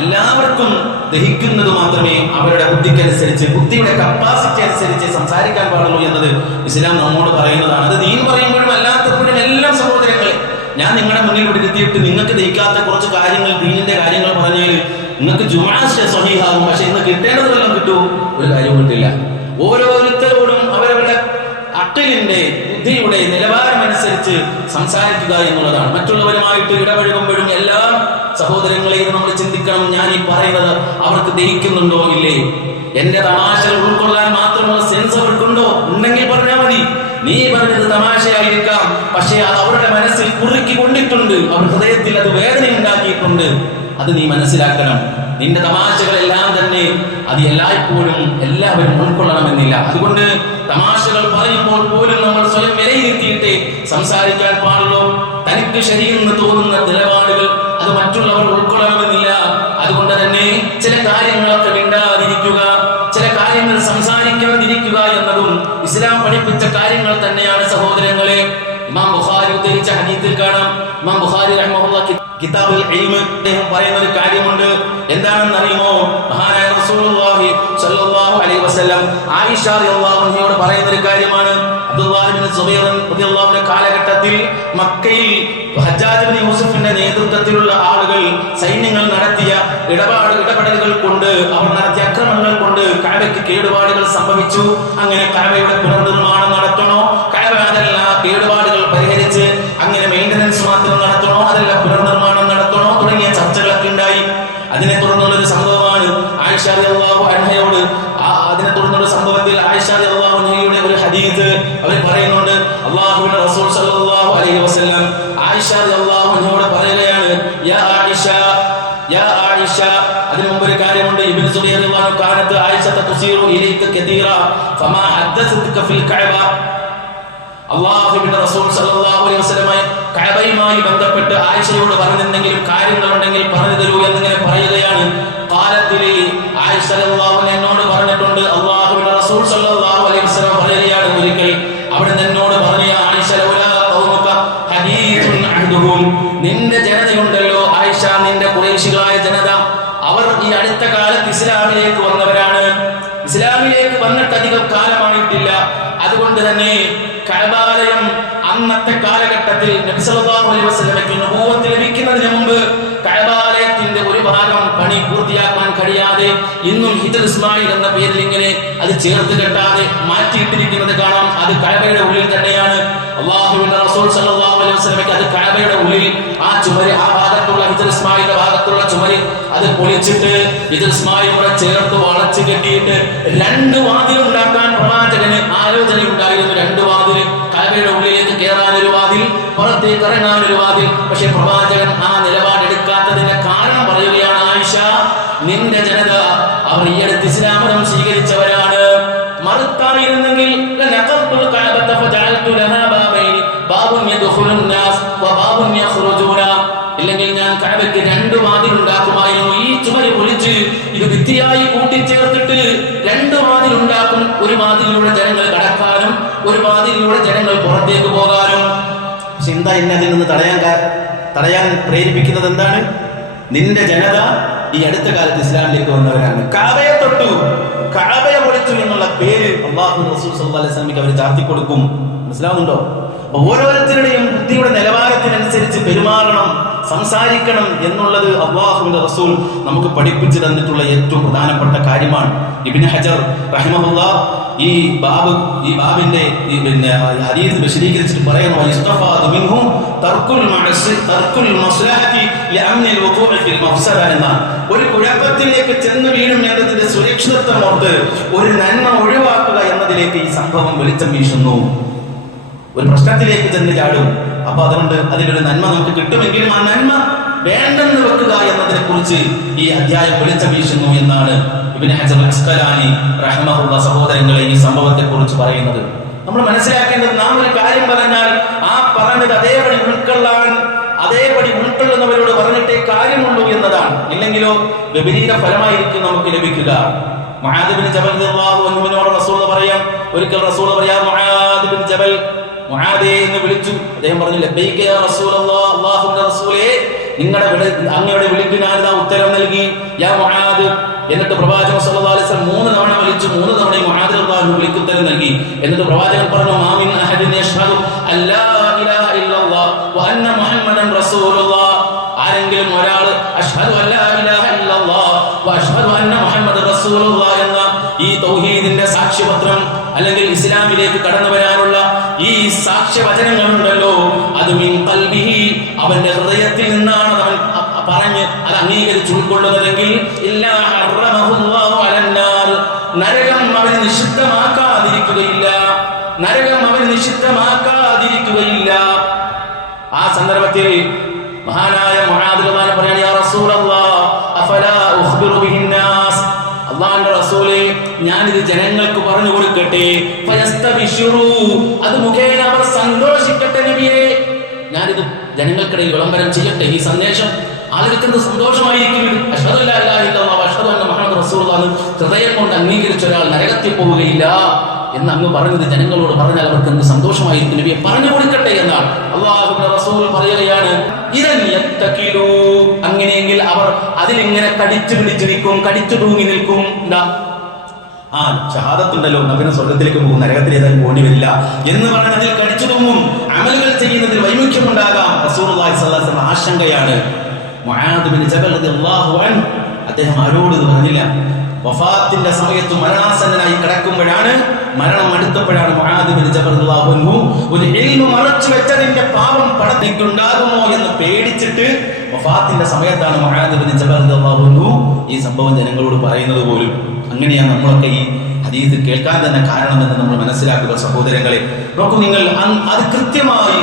എല്ലാവർക്കും ദഹിക്കുന്നത് മാത്രമേ അവരുടെ ബുദ്ധിക്കനുസരിച്ച്, ബുദ്ധിയുടെ കപ്പാസിറ്റി അനുസരിച്ച് സംസാരിക്കാൻ പാടുള്ളൂ എന്നത് ഇസ്ലാം നമ്മോട് പറയുന്നതാണ്. അത് ദീൻ പറയുമ്പോഴും അല്ലാത്തപ്പോഴും എല്ലാം സഹോദരങ്ങളെ, ഞാൻ നിങ്ങളുടെ മുന്നിൽ ഇരുത്തിയിട്ട് നിങ്ങൾക്ക് ദഹിക്കാത്ത കുറച്ച് കാര്യങ്ങൾ, ദീനിന്റെ കാര്യങ്ങൾ പറഞ്ഞാൽ നിങ്ങൾക്ക് ജുമാ സ്വഹീഹാകും, പക്ഷെ ഇന്ന് കിട്ടേണ്ടത് വല്ലതും കിട്ടുമോ? ഒരു കാര്യവും കിട്ടില്ല. ഓരോരുത്തരോടും അവരവരുടെ അക്കലിന്റെ ബുദ്ധിയുടെ നിലവാരമനുസരിച്ച് സംസാരിക്കുക എന്നുള്ളതാണ്. മറ്റുള്ളവരുമായിട്ട് ഇടപഴകുമ്പോഴും എല്ലാം സഹോദരങ്ങളെ ഇത് നമ്മൾ ചിന്തിക്കണം. ഞാൻ ഈ പറയുന്നത് അവർക്ക് ദഹിക്കുന്നുണ്ടോ ഇല്ലേ? എന്റെ തമാശകൾ ഉൾക്കൊള്ളാൻ മാത്രമുള്ള സെൻസ് അവർക്കുണ്ടോ? ഉണ്ടെങ്കിൽ പറഞ്ഞാൽ മതി. നീ പറഞ്ഞത് തമാശയായിരിക്കാം, പക്ഷെ അത് അവരുടെ മനസ്സിൽ കുറുക്കി കൊണ്ടിട്ടുണ്ട്, അവർ ഹൃദയത്തിൽ അത് വേദന ഉണ്ടാക്കിയിട്ടുണ്ട്. അത് നീ മനസ്സിലാക്കണം. നിന്റെ തമാശകളെല്ലാം തന്നെ അത് എല്ലായ്പ്പോഴും എല്ലാവരും ഉൾക്കൊള്ളണമെന്നില്ല. അതുകൊണ്ട് തമാശകൾ പറയുമ്പോൾ പോലും നമ്മൾ സ്വയം വിലയിരുത്തിയിട്ട് സംസാരിക്കാൻ പാടുള്ളൂ. തനിക്ക് ശരിയെന്ന് തോന്നുന്ന നിലപാടുകൾ അത് മറ്റുള്ളവർ ഉൾക്കൊള്ളണമെന്നില്ല. അതുകൊണ്ട് തന്നെ ചില കാര്യങ്ങളൊക്കെ മിണ്ടാതിരിക്കുക, ചില കാര്യങ്ങൾ സംസാരിക്കാതിരിക്കുക എന്നതും ഇസ്ലാം പഠിപ്പിച്ച കാര്യങ്ങൾ തന്നെയാണ് സഹോദരങ്ങളെ. ഇമാം ബുഖാരി ഉദ്ധരിച്ച ഹദീസിൽ കാണാം, ഇമാം ബുഖാരി റഹ്മഹുല്ലാഹ് കിതാബുൽ ഇൽമ് അദ്ദേഹം പറയുന്ന ഒരു കാര്യമുണ്ട്. എന്താണെന്ന് അറിയുമോ? മഹാനായ റസൂലുള്ളാഹി സ്വല്ലല്ലാഹു അലൈഹി വസല്ലം ആയിഷ റളിയല്ലാഹു അൻഹയോട് പറയുന്ന ഒരു കാര്യമാണ്. അബ്ദുല്ലാഹി ഇബ്നു സുബൈർ റളിയല്ലാഹു അൻഹു കാലഘട്ടത്തിൽ മക്കയിൽ ഹജ്ജാജ് ഇബ്നു യൂസുഫിന്റെ നേതൃത്വത്തിലുള്ള ആളുകൾ സൈന്യങ്ങൾ നടത്തിയ ഇടപെടലുകൾ കൊണ്ട്, അവർ നടത്തിയ അക്രമങ്ങൾ കൊണ്ട് കഅബയ്ക്ക് കേടുപാടുകൾ സംഭവിച്ചു. അങ്ങനെ കഅബയുടെ പുനർനിർമ്മാണം നടത്തണോ, കഅബ അതെല്ലാം കേടുപാടുകൾ പരിഹരിച്ച് അങ്ങനെ മെയിൻ്റനൻസ് മാത്രം നടത്തണോ, അതല്ല പുനർനിർമ്മാണം നടത്തണോ തുടങ്ങിയ ചർച്ചകളൊക്കെ ഉണ്ടായി. അതിനെ തുടർന്നുള്ള ഒരു സംഭവമാണ് ആയിഷ റളിയല്ലാഹു അൻഹയോട് അതിനെ തുടർന്നുള്ള സംഭവത്തിൽ ആയിഷ റളിയല്ലാഹു അൻഹയുടെ ഒരു ഹദീസ് അവർ പറയുന്നുണ്ട്. അല്ലാഹുവിന്റെ റസൂൽ സല്ലല്ലാഹു അലൈഹി വസല്ലം ആയിഷ റളിയല്ലാഹു അൻഹയോട് പറയുകയാണ്, യാ ആയിഷ, യാ ആയിഷ. അതിനു മുമ്പ് ഒരു കാര്യമുണ്ട്. ഇബ്നു സുബൈർ റളിയല്ലാഹു അൻഹു കാനത്ത് ആയിഷ തസ്ീറു ഇലൈക കതീറ ഫമാ ഹദ്ദസതുക ഫിൽ കഅബ. അല്ലാഹുവിന്റെ റസൂൽ സല്ലല്ലാഹു അലൈഹി വസല്ലം കഅബയുമായി ബന്ധപ്പെട്ട് ആയിഷയോട് പറഞ്ഞെന്തെങ്കിലും കാര്യങ്ങളുണ്ടെങ്കിൽ പറഞ്ഞു തരൂ എന്നിങ്ങനെ പറയുകയാണ്. ഖാലത്തിലി ആയിഷ റളിയല്ലാഹു അൻഹ എന്നോട് പറഞ്ഞിട്ടുണ്ട്, അല്ലാഹുവിന്റെ റസൂൽ സല്ലല്ലാഹു അലൈഹി വസല്ലം പറയുകയാണ്, ഒരിക്കൽ അവിടെ എന്നോട് പറഞ്ഞു, ആയിഷ ലൗലാ ഖൗമുക ഹദീസുൻ അഹ്ദുഹും, നിന്റെ ജനതയുണ്ടല്ലോ ആയിഷ, നിന്റെ ഖുറൈശികളായ ജനത, അവർ ഈ അടുത്ത കാലത്ത് ഇസ്ലാമിലേക്ക് വന്നവരാണ്. ഇസ്ലാമിലേക്ക് വന്നിട്ട് അധികം കാലമായിട്ടില്ല. അതുകൊണ്ട് തന്നെ കഅബാലയം അന്നത്തെ കാലഘട്ടത്തിൽ നബി സല്ലല്ലാഹു അലൈഹി വസല്ലമയ്ക്ക് നബുവത്ത് ലഭിക്കുന്നതിന് മുമ്പ് കഅബാലയത്തിന്റെ ഒരു ഭാഗം പണി പൂർത്തിയാക്കാൻ കഴിയാതെ ഇന്നും ഹിജ്ർ ഇസ്മായിൽ എന്ന പേരിൽ ഇങ്ങനെ അത് ചേർത്ത് കെട്ടാതെ മാറ്റിയിട്ടിരിക്കുന്നത് കാണാം. അത് കഅബയുടെ ഉള്ളിൽ തന്നെയാണ്. അല്ലാഹുവിന്റെ റസൂൽ സല്ലല്ലാഹു അലൈഹി വസല്ലമയ്ക്ക് അത് കഅബയുടെ ഉള്ളിൽ ആ ചുമര്, ആ ഭാഗത്തുള്ള ഹിജ്ർ ഇസ്മായിലിന്റെ ഭാഗത്തുള്ള ചുമര് അത് പൊളിച്ചിട്ട് ഹിജ്ർ ഇസ്മായിൽ കൂടെ ചേർത്ത് വളച്ച് കെട്ടിയിട്ട് 2 വാതിൽ ഉണ്ടാക്കാൻ പ്രവാചകന് ആലോചനയുണ്ടായിരുന്നു. 2 വാതിൽ, കഅബയുടെ ഉള്ളിലേക്ക് കയറാൻ ഒരു വാതിൽ, പുറത്തേക്ക് ഇറങ്ങാൻ ഒരു വാതിൽ. പക്ഷെ പ്രവാചകൻ ആ നിലപാടെടുക്കാത്തതിന്റെ കാരണം പറയുകയാണ്, ആയിഷ, നിന്റെ ജനത അവർ ഈ അടുത്ത് ഇസ്ലാം മതം സ്വീകരിച്ചവരാണ്. മറുത്തായിരുന്നെങ്കിൽ ഇല്ലെങ്കിൽ ഞാൻ കഅബയ്ക്ക് 2 വാതിൽ ഉണ്ടാക്കുമായിരുന്നു. ഈ ചുമര് പൊളിച്ച് ഇത് ഭിത്തിയായി കൂട്ടിച്ചേർത്തിട്ട് 2 വാതിൽ ഉണ്ടാക്കും. ഒരു വാതിലിലൂടെ ജനങ്ങൾ കടക്കാനും ഒരു വാതിലിലൂടെ ജനങ്ങൾ പുറത്തേക്ക് പോകാനും. പക്ഷെ എന്താ എന്നെ അതിൽ നിന്ന് തടയാൻ പ്രേരിപ്പിക്കുന്നത് എന്താണ്? നിന്റെ ജനത ഈ അടുത്ത കാലത്ത് ഇസ്ലാമിലേക്ക് വന്നവരാണ്. കഅബയെ തൊട്ടു, കഅബയെ പൊളിച്ചു എന്നുള്ള പേര് അല്ലാഹു റസൂൽ സല്ലല്ലാഹു അലൈഹി വസല്ലമയ്ക്ക് അവർ ചാർത്തി കൊടുക്കും. മനസ്സിലാവുന്നുണ്ടോ? ഓരോരുത്തരുടെയും ബുദ്ധിയുടെ നിലവാരത്തിനനുസരിച്ച് പെരുമാറണം, സംസാരിക്കണം എന്നുള്ളത് അല്ലാഹുവിന്റെ റസൂൽ നമുക്ക് പഠിപ്പിച്ചു തന്നിട്ടുള്ള ഏറ്റവും പ്രധാനപ്പെട്ട കാര്യമാണ്. ഇബ്നു ഹജർ റഹിമഹുല്ലാഹ് ഈ ബാബിന്റെ ഹദീസ് വിശദീകരിച്ചിട്ട് പറയുന്നു, യുസ്തഫാദു മിൻഹു തർക്കുൽ മസ്ലഹതി ലിഅംനിൽ വുഖൂഇ ഫിൽ മഫ്സദ എന്ന ഒരു കുഴപ്പത്തിലേക്ക് ചെന്ന് വീഴും എന്നതിന്റെ സുരക്ഷിതത്വം ഓർത്ത് ഒരു നന്മ ഒഴിവാക്കുക എന്നതിലേക്ക് ഈ സംഭവം വെളിച്ചം വീശുന്നു. ഒരു പ്രശ്നത്തിലേക്ക് ചെന്ന് ചാടും. അപ്പൊ അതുകൊണ്ട് അതിലൊരു നന്മ നമുക്ക് കിട്ടുമെങ്കിലും ആ നന്മ വേണ്ടെന്ന് വെക്കുക എന്നതിനെ കുറിച്ച് ഈ അധ്യായം വെളിച്ചം വീശുന്നു എന്നാണ് ഇബ്നു ഹജർ അസ്ഖലാനി റഹ്മഹുല്ലാഹ് സഹോദരങ്ങളെ ഈ സംഭവത്തെ കുറിച്ച് പറയുന്നത്. നമ്മൾ മനസ്സിലാക്കേണ്ടത്, നാം ഒരു കാര്യം പറഞ്ഞാൽ ആ പറഞ്ഞത് അതേപടി ഉൾക്കൊള്ളുന്നവരോട് പറഞ്ഞിട്ടേ കാര്യമുള്ളൂ എന്നതാണ്. ഇല്ലെങ്കിലോ വിപരീത ഫലമായിരിക്കും നമുക്ക് ലഭിക്കുക. മുആദ് ഇബ്നു ജബൽ റളിയല്ലാഹു അൻഹുവിനോട് റസൂൽ പറയാം, ഒരിക്കൽ റസൂൽ പറയാം, മുആദ് ഇബ്നു ജബൽ, മുആദേ എന്ന് വിളിച്ചു. അദ്ദേഹം പറഞ്ഞു, ലബ്ബൈക യാ റസൂലല്ലാഹ്, അല്ലാഹുവിന്റെ റസൂലേ, അങ്ങയുടെ വിളിക്ക് ഞാനിതാ ഉത്തരം നൽകി. യാ മുആദ്. എന്നിട്ട് പ്രവാചകൻ സല്ലല്ലാഹു അലൈഹി വസല്ലം 3 തവണ വിളിച്ചു. 3 തവണയും മുആദ് റളിയല്ലാഹു അൻഹു വിളിക്ക് ഉത്തരം നൽകി. എന്നിട്ട് പ്രവാചകൻ പറഞ്ഞു, മാ മിൻ അഹദിൻ യശ്ഹദു അല്ലാ ഇലാഹ ഇല്ലല്ലാഹ് വ അന്ന മുഹമ്മദൻ റസൂലുള്ളാഹ്, ആരെങ്കിലും ഒരാൾ അശ്ഹദു അല്ലാ ഇലാഹ ഇല്ലല്ലാഹ് വ അശ്ഹദു അന്ന മുഹമ്മദൻ റസൂലുള്ളാഹ് എന്ന ഈ തൗഹീദിന്റെ സാക്ഷ്യപത്രം അല്ലെങ്കിൽ ഇസ്ലാമിലേക്ക് കടന്നു വരാനുള്ള ഈ സാക്ഷ്യവചനങ്ങളുണ്ടല്ലോ, അത് മിൻ ഖൽബിഹി, അവന്റെ ഹൃദയത്തിൽ നിന്നാണ് അവൻ പറഞ്ഞ് അത് അംഗീകരിച്ച് ഉൾക്കൊള്ളുന്നതെങ്കിൽ ഇല്ലാ ഹറമഹുല്ലാഹു അലന്നാർ, നരകം അവന് നിഷിദ്ധമാക്കാതിരിക്കുകയില്ല, നരകം അവന് നിഷിദ്ധമാക്കാതിരിക്കുകയില്ല. ആ സന്ദർഭത്തിൽ മഹാനായ മുആദ് റളിയല്ലാഹു അൻഹു പറയാൻ, യാ റസൂലല്ലാഹ് അഫലാ ഉഖ്ബിറു ബിഹിന്നാസ്, അല്ലാഹുവിന്റെ റസൂലേ, ഞാനിത് ജനങ്ങൾക്ക് പറഞ്ഞു കൊടുക്കട്ടെ, ഫയസ്തബിശിറു, അത് മുഖേന അവർ സന്തോഷിക്കട്ടെ നബിയേ, ഞാനിത് ജനങ്ങൾക്കിടയിൽ വിളംബരം ചെയ്യട്ടെ, ഈ സന്ദേശം ആളുകൾക്ക് സന്തോഷമായിരിക്കും. അശ്ഹദു അല്ലാ ഇലാഹ ഇല്ലല്ലാഹ് വ അശ്ഹദു അന്ന മുഹമ്മദൻ റസൂലുള്ളാഹ് ഹൃദയം കൊണ്ട് അംഗീകരിച്ച ഒരാൾ നരകത്തിൽ പോവുകയില്ല. എന്ന് അങ്ങ് പറഞ്ഞത് ജനങ്ങളോട് പറഞ്ഞാൽ അവർക്ക് എന്ത് സന്തോഷമായിരിക്കും നബിയെ, പറഞ്ഞു കൊടുക്കട്ടെ എന്നാണ്. അല്ലാഹുവിന്റെ റസൂൽ പറയുകയാണ്, അങ്ങനെയെങ്കിൽ അവർ അതിലിങ്ങനെ കടിച്ചു പിടിച്ചിരിക്കും, കടിച്ചു തൂങ്ങി നിൽക്കും. എന്താ ഷഹാദത്തുണ്ടല്ലോ, നബിനെ സ്വർഗത്തിലേക്ക് പോകും, നരകത്തിലേതായാലും പോണ്ടി വരില്ല എന്ന് പറഞ്ഞാൽ അതിൽ കടിച്ചു തൂങ്ങും. അമലുകൾ ചെയ്യുന്നതിൽ വൈമുഖ്യമുണ്ടാകാം. റസൂലുള്ളാഹി സ്വല്ലല്ലാഹു അലൈഹി വസല്ലം ആശങ്കയാണ്. മുആദ് ബിൻ ജബൽ റളിയല്ലാഹു അൻഹു അദ്ദേഹം ആരോട് ഇത് പറഞ്ഞില്ല. വഫാത്തിന്റെ സമയത്ത് മരണാസന്നനായി കിടക്കുമ്പോഴാണ്, മരണം അടുത്തപ്പോഴാണ് മുആദ് ബിൻ ജബൽ റളിയല്ലാഹു അൻഹു ഒരു ഇൽമു മറച്ചു വെച്ചതിന്റെ പാപം പടത്തിക്കുണ്ടാകുമോ എന്ന് പേടിച്ചിട്ട് വഫാത്തിന്റെ സമയത്താണ് മുആദ് ബിൻ ജബൽ റളിയല്ലാഹു അൻഹു ഈ സംഭവം ജനങ്ങളോട് പറയുന്നത് പോലും. അങ്ങനെയാണ് നമ്മളൊക്കെ ഈ ഹദീസ് കേൾക്കാൻ തന്നെ കാരണമെന്ന് നമ്മൾ മനസ്സിലാക്കുക സഹോദരങ്ങളെ. നോക്കൂ നിങ്ങൾ, അത് കൃത്യമായി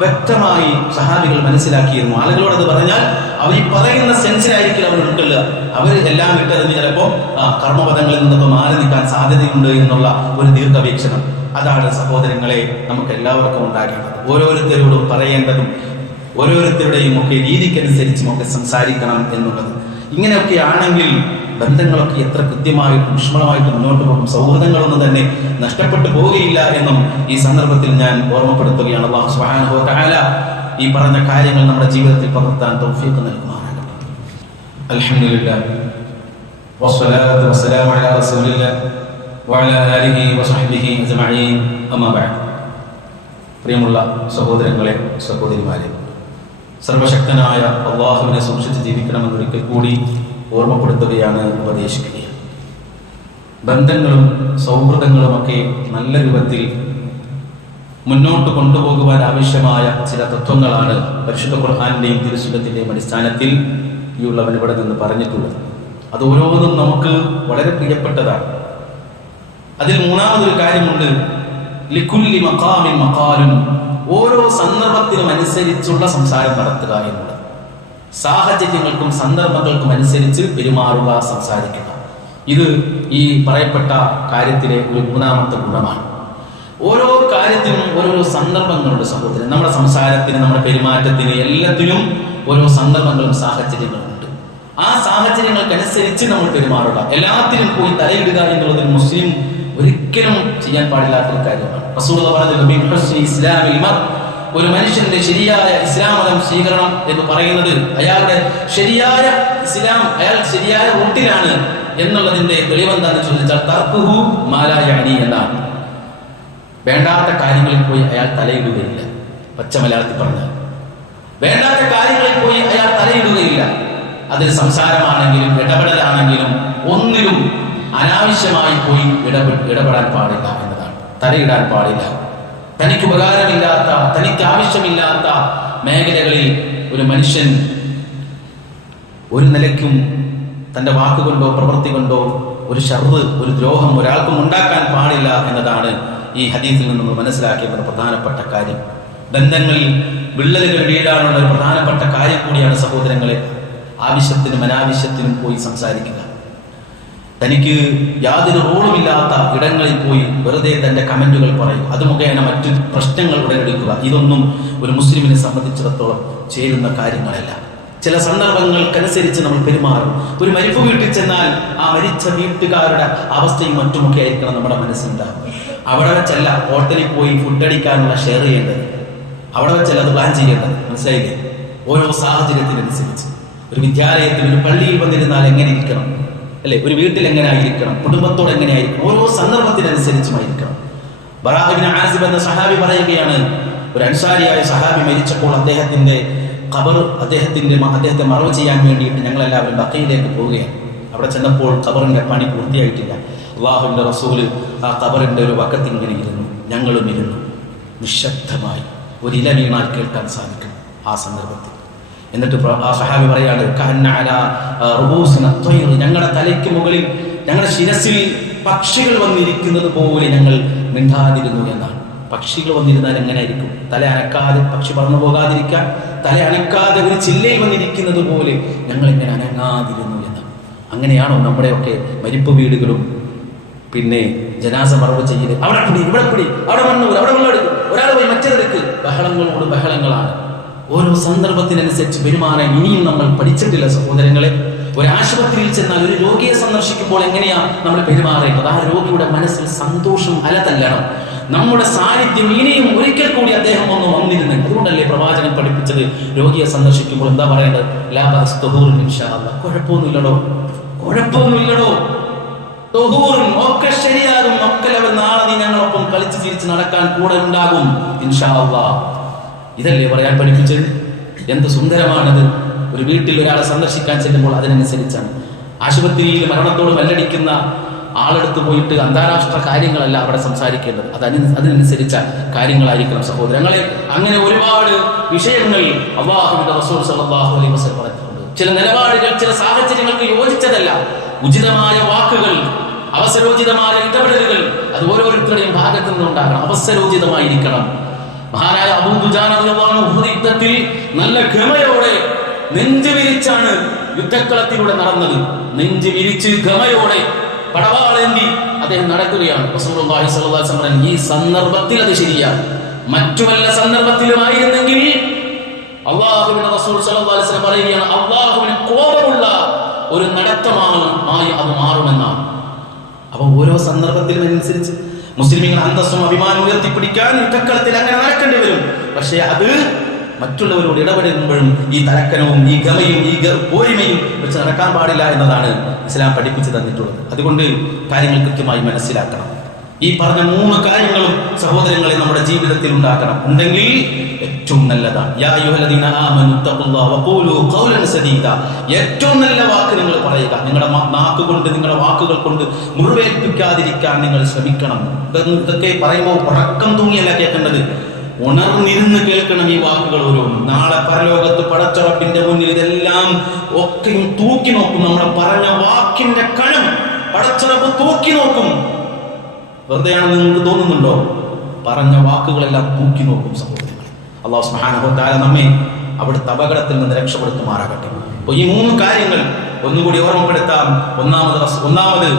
വ്യക്തമായി സഹാബികൾ മനസ്സിലാക്കിയിരുന്നു. ആളുകളോട് അത് പറഞ്ഞാൽ അവർ ഈ പറയുന്ന സെൻസിലായിരിക്കും അവർ ഉൾക്കൊള്ളുക. അവർ എല്ലാം ഇട്ടതിന് ചിലപ്പോൾ കർമ്മപദങ്ങളിൽ നിന്നൊക്കെ മാറി നിൽക്കാൻ സാധ്യതയുണ്ട് എന്നുള്ള ഒരു ദീർഘവീക്ഷണം. അതാണ് സഹോദരങ്ങളെ നമുക്ക് എല്ലാവർക്കും ഉണ്ടാകേണ്ടത്. ഓരോരുത്തരോടും പറയേണ്ടതും ഓരോരുത്തരുടെയും ഒക്കെ രീതിക്കനുസരിച്ചും ഒക്കെ സംസാരിക്കണം എന്നുള്ളത്. ഇങ്ങനെയൊക്കെ ആണെങ്കിൽ ബന്ധങ്ങളൊക്കെ എത്ര കൃത്യമായിട്ടും ഊഷ്മളമായിട്ട് മുന്നോട്ട് പോകും. സൗഹൃദങ്ങളൊന്നും തന്നെ നഷ്ടപ്പെട്ടു പോവുകയില്ല എന്നും ഈ സന്ദർഭത്തിൽ ഞാൻ ഓർമ്മപ്പെടുത്തുകയാണ്. അല്ലാഹു സുബ്ഹാനഹു വ തആല ഈ പറഞ്ഞ കാര്യങ്ങൾ നമ്മുടെ ജീവിതത്തിൽ പകർത്താൻ തൗഫീഖ് നൽകുമാറാകട്ടെ. അൽഹംദുലില്ലാഹ് വസ്സലാത്തു വസ്സലാമു അലാ റസൂലില്ലാഹ് വഅലാ ആലിഹി വസഹ്ബിഹി അജ്മഈൻ. അമ്മാ ബഅദ്. പ്രിയമുള്ള സഹോദരങ്ങളെ, സഹോദരിമാരെ, സർവശക്തനായ അല്ലാഹുവിനെ സൂക്ഷിച്ച് ജീവിക്കണമെന്ന് ഒരിക്കൽ കൂടി ഓർമ്മപ്പെടുത്തുകയാണ്, ഉപദേശിക്കുകയാണ്. ബന്ധങ്ങളും സൗഹൃദങ്ങളുമൊക്കെ നല്ല രൂപത്തിൽ മുന്നോട്ട് കൊണ്ടുപോകുവാൻ ആവശ്യമായ ചില തത്വങ്ങളാണ് പരിശുദ്ധ ഖുർആനിന്റെയും തിരുസുന്നത്തിന്റെയും അടിസ്ഥാനത്തിൽ ഈ ഉള്ളവൻ ഇവിടെ നിന്ന് പറഞ്ഞിട്ടുള്ളത്. അത് ഓരോന്നും നമുക്ക് വളരെ പ്രിയപ്പെട്ടതാണ്. അതിൽ മൂന്നാമതൊരു കാര്യമുണ്ട്, ലികുല്ലി മഖാമിൻ മഖാലും, ഓരോ സന്ദർഭത്തിനും അനുസരിച്ചുള്ള സംസാരം നടത്തുക എന്നുള്ളത്. സാഹചര്യങ്ങൾക്കും സന്ദർഭങ്ങൾക്കും അനുസരിച്ച് പെരുമാറുക, സംസാരിക്കുക. ഇത് ഈ പറയപ്പെട്ട കാര്യത്തിലെ ഒരു മൂന്നാമത്തെ ഗുണമാണ്. ഓരോ കാര്യത്തിനും ഓരോ സന്ദർഭങ്ങളുണ്ട് സഹോദരൻ. നമ്മുടെ സംസാരത്തിന്, നമ്മുടെ പെരുമാറ്റത്തിന്, എല്ലാത്തിനും ഓരോ സന്ദർഭങ്ങളും സാഹചര്യങ്ങളും ഉണ്ട്. ആ സാഹചര്യങ്ങൾക്കനുസരിച്ച് നമ്മൾ പെരുമാറുക. എല്ലാത്തിനും പോയി തലയിടുക എന്നുള്ളത് മുസ്ലിം ഒരിക്കലും ചെയ്യാൻ പാടില്ലാത്തൊരു കാര്യമാണ്. റസൂലുള്ളാഹി പറഞ്ഞു, ഒരു മനുഷ്യന്റെ ശരിയായ ഇസ്ലാം മതം സ്വീകരണം എന്ന് പറയുന്നത് അയാളുടെ ശരിയായ ഇസ്ലാം, അയാൾ ശരിയായ റൂട്ടിലാണ് എന്നുള്ളതിന്റെ തെളിവെന്താന്ന് ചോദിച്ചാൽ തർക്കുഹു മാ ലാ യഅനി എന്നാണ്. വേണ്ടാത്ത കാര്യങ്ങളിൽ പോയി അയാൾ തലയിടുകയില്ല. പച്ച മലയാളത്തിൽ പറഞ്ഞാൽ വേണ്ടാത്ത കാര്യങ്ങളിൽ പോയി അയാൾ തലയിടുകയില്ല. അതിൽ സംസാരമാണെങ്കിലും ഇടപെടലാണെങ്കിലും ഒന്നിലും അനാവശ്യമായി പോയി ഇടപെടാൻ പാടില്ല എന്നതാണ്. തലയിടാൻ പാടില്ല. തനിക്ക് ഉപകാരമില്ലാത്ത, തനിക്ക് ആവശ്യമില്ലാത്ത മേഖലകളിൽ ഒരു മനുഷ്യൻ ഒരു നിലയ്ക്കും തൻ്റെ വാക്കുകൊണ്ടോ പ്രവൃത്തി കൊണ്ടോ ഒരു ഷർറ്, ഒരു ദ്രോഹം ഒരാൾക്കും ഉണ്ടാക്കാൻ പാടില്ല എന്നതാണ് ഈ ഹദീസിൽ നിന്ന് മനസ്സിലാക്കിയ പ്രധാനപ്പെട്ട കാര്യം. ബന്ധങ്ങളിൽ വിള്ളലുകൾ വീഴാനുള്ള ഒരു പ്രധാനപ്പെട്ട കാര്യം കൂടിയാണ് സഹോദരങ്ങളെ ആവശ്യത്തിനും അനാവശ്യത്തിനും പോയി സംസാരിക്കുക. തനിക്ക് യാതൊരു റോളുമില്ലാത്ത ഇടങ്ങളിൽ പോയി വെറുതെ തന്റെ കമന്റുകൾ പറയും. അത് മുഖേന മറ്റു പ്രശ്നങ്ങൾ ഉടലെടുക്കുക. ഇതൊന്നും ഒരു മുസ്ലിമിനെ സംബന്ധിച്ചിടത്തോളം ചേരുന്ന കാര്യങ്ങളല്ല. ചില സന്ദർഭങ്ങൾക്കനുസരിച്ച് നമ്മൾ പെരുമാറും. ഒരു മരിപ്പ് വീട്ടിൽ ചെന്നാൽ ആ മരിച്ച വീട്ടുകാരുടെ അവസ്ഥയും മറ്റുമൊക്കെ ആയിരിക്കണം നമ്മുടെ മനസ്സിലുണ്ടാകും. അവിടെ വെച്ചല്ല ഹോട്ടലിൽ പോയി ഫുഡ് അടിക്കാനുള്ള ഷെയർ ചെയ്യേണ്ടത്. അവിടെ വെച്ചല്ല അത് പ്ലാൻ ചെയ്യേണ്ടത്. മനസ്സിലായില്ലേ? ഓരോ സാഹചര്യത്തിനനുസരിച്ച് ഒരു വിദ്യാലയത്തിൽ, ഒരു പള്ളിയിൽ വന്നിരുന്നാൽ എങ്ങനെ ഇരിക്കണം, അല്ലെ? ഒരു വീട്ടിൽ എങ്ങനെ ആയിരിക്കണം, കുടുംബത്തോട് എങ്ങനെയായിരിക്കും, ഓരോ സന്ദർഭത്തിനനുസരിച്ചുമായിരിക്കണം. ബറാഅ ഇബ്നു ആസിബ് എന്ന സഹാബി പറയുകയാണ്, ഒരു അൻസാരിയായ സഹാബി മരിച്ചപ്പോൾ അദ്ദേഹത്തിന്റെ ഖബർ, അദ്ദേഹത്തെ മറവ് ചെയ്യാൻ വേണ്ടിയിട്ട് ഞങ്ങളെല്ലാവരും ബഖീയിലേക്ക് പോവുകയാണ്. അവിടെ ചെന്നപ്പോൾ ഖബറിന്റെ പണി പൂർത്തിയായിട്ടില്ല. അല്ലാഹുവിന്റെ റസൂൽ ആ ഖബറിന്റെ ഒരു വക്കത്ത് ഇങ്ങനെ ഇരുന്നു. ഞങ്ങളും ഇരുന്നു. നിശബ്ദമായി ഒരു ഇല വീണാൽ കേൾക്കാൻ സാധിക്കും ആ സന്ദർഭത്തിൽ. എന്നിട്ട് ആ സഹാബി പറയാണ്, ഞങ്ങളുടെ തലയ്ക്ക് മുകളിൽ, ഞങ്ങളുടെ ശിരസിൽ പക്ഷികൾ വന്നിരിക്കുന്നത് പോലെ ഞങ്ങൾ മിണ്ടാതിരുന്നു എന്നാണ്. പക്ഷികൾ വന്നിരുന്നാൽ എങ്ങനെയായിരിക്കും? തല അനക്കാതെ, പക്ഷി പറന്നു പോകാതിരിക്കാൻ തല അനക്കാതെ ഒരു ചില്ലയിൽ വന്നിരിക്കുന്നത് പോലെ ഞങ്ങൾ എങ്ങനെ അനങ്ങാതിരുന്നു എന്നാണ്. അങ്ങനെയാണോ നമ്മുടെയൊക്കെ മരിപ്പ് വീടുകളും പിന്നെ ജനാസ മറവ് ചെയ്ത് അവിടെ പിടി, ഇവിടെ പിടി, അവിടെ മണ്ണൂർ, അവിടെ വെള്ളമെടുക്കും, ഒരാൾ പോയി മറ്റേതെടുക്ക്, ബഹളങ്ങളോട് ബഹളങ്ങളാണ്. ഓരോ സന്ദർഭത്തിനനുസരിച്ച് പെരുമാറാൻ ഇനിയും നമ്മൾ പഠിച്ചിട്ടില്ല സഹോദരങ്ങളെ. ഒരു ആശുപത്രിയിൽ ചെന്നാൽ ഒരു രോഗിയെ സന്ദർശിക്കുമ്പോൾ എങ്ങനെയാ നമ്മൾ പെരുമാറേണ്ടത്? ആ രോഗിയുടെ മനസ്സിൽ സന്തോഷം അലതല്ലണം. നമ്മുടെ സാന്നിധ്യം ഇനിയും ഒരിക്കൽ കൂടി അദ്ദേഹം ഒന്ന് വന്നിരുന്നു. അതുകൊണ്ടല്ലേ പ്രവാചകൻ പഠിപ്പിച്ചത് രോഗിയെ സന്ദർശിക്കുമ്പോൾ എന്താ പറയേണ്ടത്? ലാ ബഅസ് തുഹൂറുൻ ഇൻഷാ അല്ലാഹ്. കുഴപ്പമൊന്നുമില്ലടോ, കുഴപ്പമൊന്നുമില്ലടോ, തുഹൂറുൻ, ഒക്കെ ശരിയാകും, ഒക്കെ നാളെ നീ ഞങ്ങളൊപ്പം കളിച്ച് ചിരിച്ച് നടക്കാൻ കൂടെ ഉണ്ടാകും ഇൻഷാ അല്ലാഹ്. ഇതല്ലേ പറയാൻ പഠിപ്പിച്ചത്? എന്ത് സുന്ദരമാണത്! ഒരു വീട്ടിൽ ഒരാളെ സന്ദർശിക്കാൻ ചെല്ലുമ്പോൾ അതിനനുസരിച്ചാണ്. ആശുപത്രിയിൽ മരണത്തോട് മല്ലടിക്കുന്ന ആളെടുത്ത് പോയിട്ട് അന്താരാഷ്ട്ര കാര്യങ്ങളല്ല അവിടെ സംസാരിക്കേണ്ടത്, അതിനനുസരിച്ച കാര്യങ്ങളായിരിക്കണം സഹോദരങ്ങളെ. അങ്ങനെ ഒരുപാട് വിഷയങ്ങൾ അല്ലാഹുവിന്റെ റസൂൽ സല്ലല്ലാഹു അലൈഹി വസല്ലം പറഞ്ഞിട്ടുണ്ട്. ചില നിലപാടുകൾ ചില സാഹചര്യങ്ങൾക്ക് യോജിച്ചതല്ല. ഉചിതമായ വാക്കുകൾ, അവസരോചിതമായ ഇടപെടലുകൾ അത് ഓരോരുത്തരുടെയും ഭാഗത്തു നിന്നുണ്ടാകണം, അവസരോചിതമായിരിക്കണം. മഹാനായ അബൂ ദുജാന റളിയല്ലാഹു അൻഹു യുദ്ധത്തിൽ നല്ല ഗമയോടെ നെഞ്ചു വിരിച്ചാണ് യുദ്ധക്കളത്തിലൂടെ നടന്നത്. നെഞ്ചു വിരിച്ച് ഗമയോടെ പടവാളേന്തി അദ്ദേഹം നടക്കുകയാണ്. റസൂലുള്ളാഹി സ്വല്ലല്ലാഹു അലൈഹി വസല്ലം ഈ സന്ദർഭത്തിൽ അത് ശരിയാണ്. മറ്റു വല്ല സന്ദർഭത്തിലുമായിരുന്നെങ്കിൽ അല്ലാഹുവിന്റെ റസൂൽ സ്വല്ലല്ലാഹു അലൈഹി വസല്ലം പറയുകയാണ്, അല്ലാഹുവിന് കോപമുള്ള ഒരു നടത്തമായി അത് മാറുമെന്നാണ്. അപ്പൊ ഓരോ സന്ദർഭത്തിലും അനുസരിച്ച് മുസ്ലിമീങ്ങൾ അന്തസ്സും അഭിമാനം ഉയർത്തിപ്പിടിക്കാൻ യുദ്ധക്കളത്തിൽ അങ്ങനെ നടക്കേണ്ടി വരും. പക്ഷെ അത് മറ്റുള്ളവരോട് ഇടപെടുമ്പോഴും ഈ തലക്കനവും ഈ ഗമയും ഈ പോരിമയും വെച്ച് നടക്കാൻ പാടില്ല എന്നതാണ് ഇസ്ലാം പഠിപ്പിച്ചു തന്നിട്ടുള്ളത്. അതുകൊണ്ട് കാര്യങ്ങൾ കൃത്യമായി മനസ്സിലാക്കണം. ഈ പറഞ്ഞ 3 കാര്യങ്ങളും സഹോദരങ്ങളെ നമ്മുടെ ജീവിതത്തിൽ ഉണ്ടാക്കണം. ഉണ്ടെങ്കിൽ ഏറ്റവും നല്ലതാണ്. യാ അയ്യുഹല്ലദീന ആമനു തഖുല്ലാഹ വഖൂലു ഖൗലൻ സദീദ. ഏറ്റവും നല്ല വാക്ക് നിങ്ങൾ പറയുക. നിങ്ങളുടെ നാക്കുകൊണ്ട്, നിങ്ങളുടെ വാക്കുകൾ കൊണ്ട് മുറിവേൽപ്പിക്കാതിരിക്കാൻ നിങ്ങൾ ശ്രമിക്കണം. ഇതൊക്കെ പറയുമ്പോൾ ഉറക്കം തൂങ്ങിയല്ല കേൾക്കേണ്ടത്, ഉണർന്നിരുന്ന് കേൾക്കണം ഈ വാക്കുകൾ ഓരോന്നും. നാളെ പരലോകത്ത് പടച്ചറപ്പിന്റെ മുന്നിൽ ഇതെല്ലാം ഒക്കെയും തൂക്കി നോക്കും. നമ്മൾ പറഞ്ഞ വാക്കിന്റെ കണം പടച്ചറപ്പ് തൂക്കി നോക്കും. വെറുതെയാണെന്ന് നിങ്ങൾക്ക് തോന്നുന്നുണ്ടോ? പറഞ്ഞ വാക്കുകളെല്ലാം തൂക്കി നോക്കും സഹോദരങ്ങൾ. അല്ലാഹു സുബ്ഹാനഹു വ തആല നമ്മെ അവിടുത്തെ അപകടത്തിൽ നിന്ന് രക്ഷപ്പെടുത്തുമാറാകട്ടെ. അപ്പോൾ ഈ 3 കാര്യങ്ങൾ ഒന്നുകൂടി ഓർമ്മപ്പെടുത്താം. ഒന്നാമത്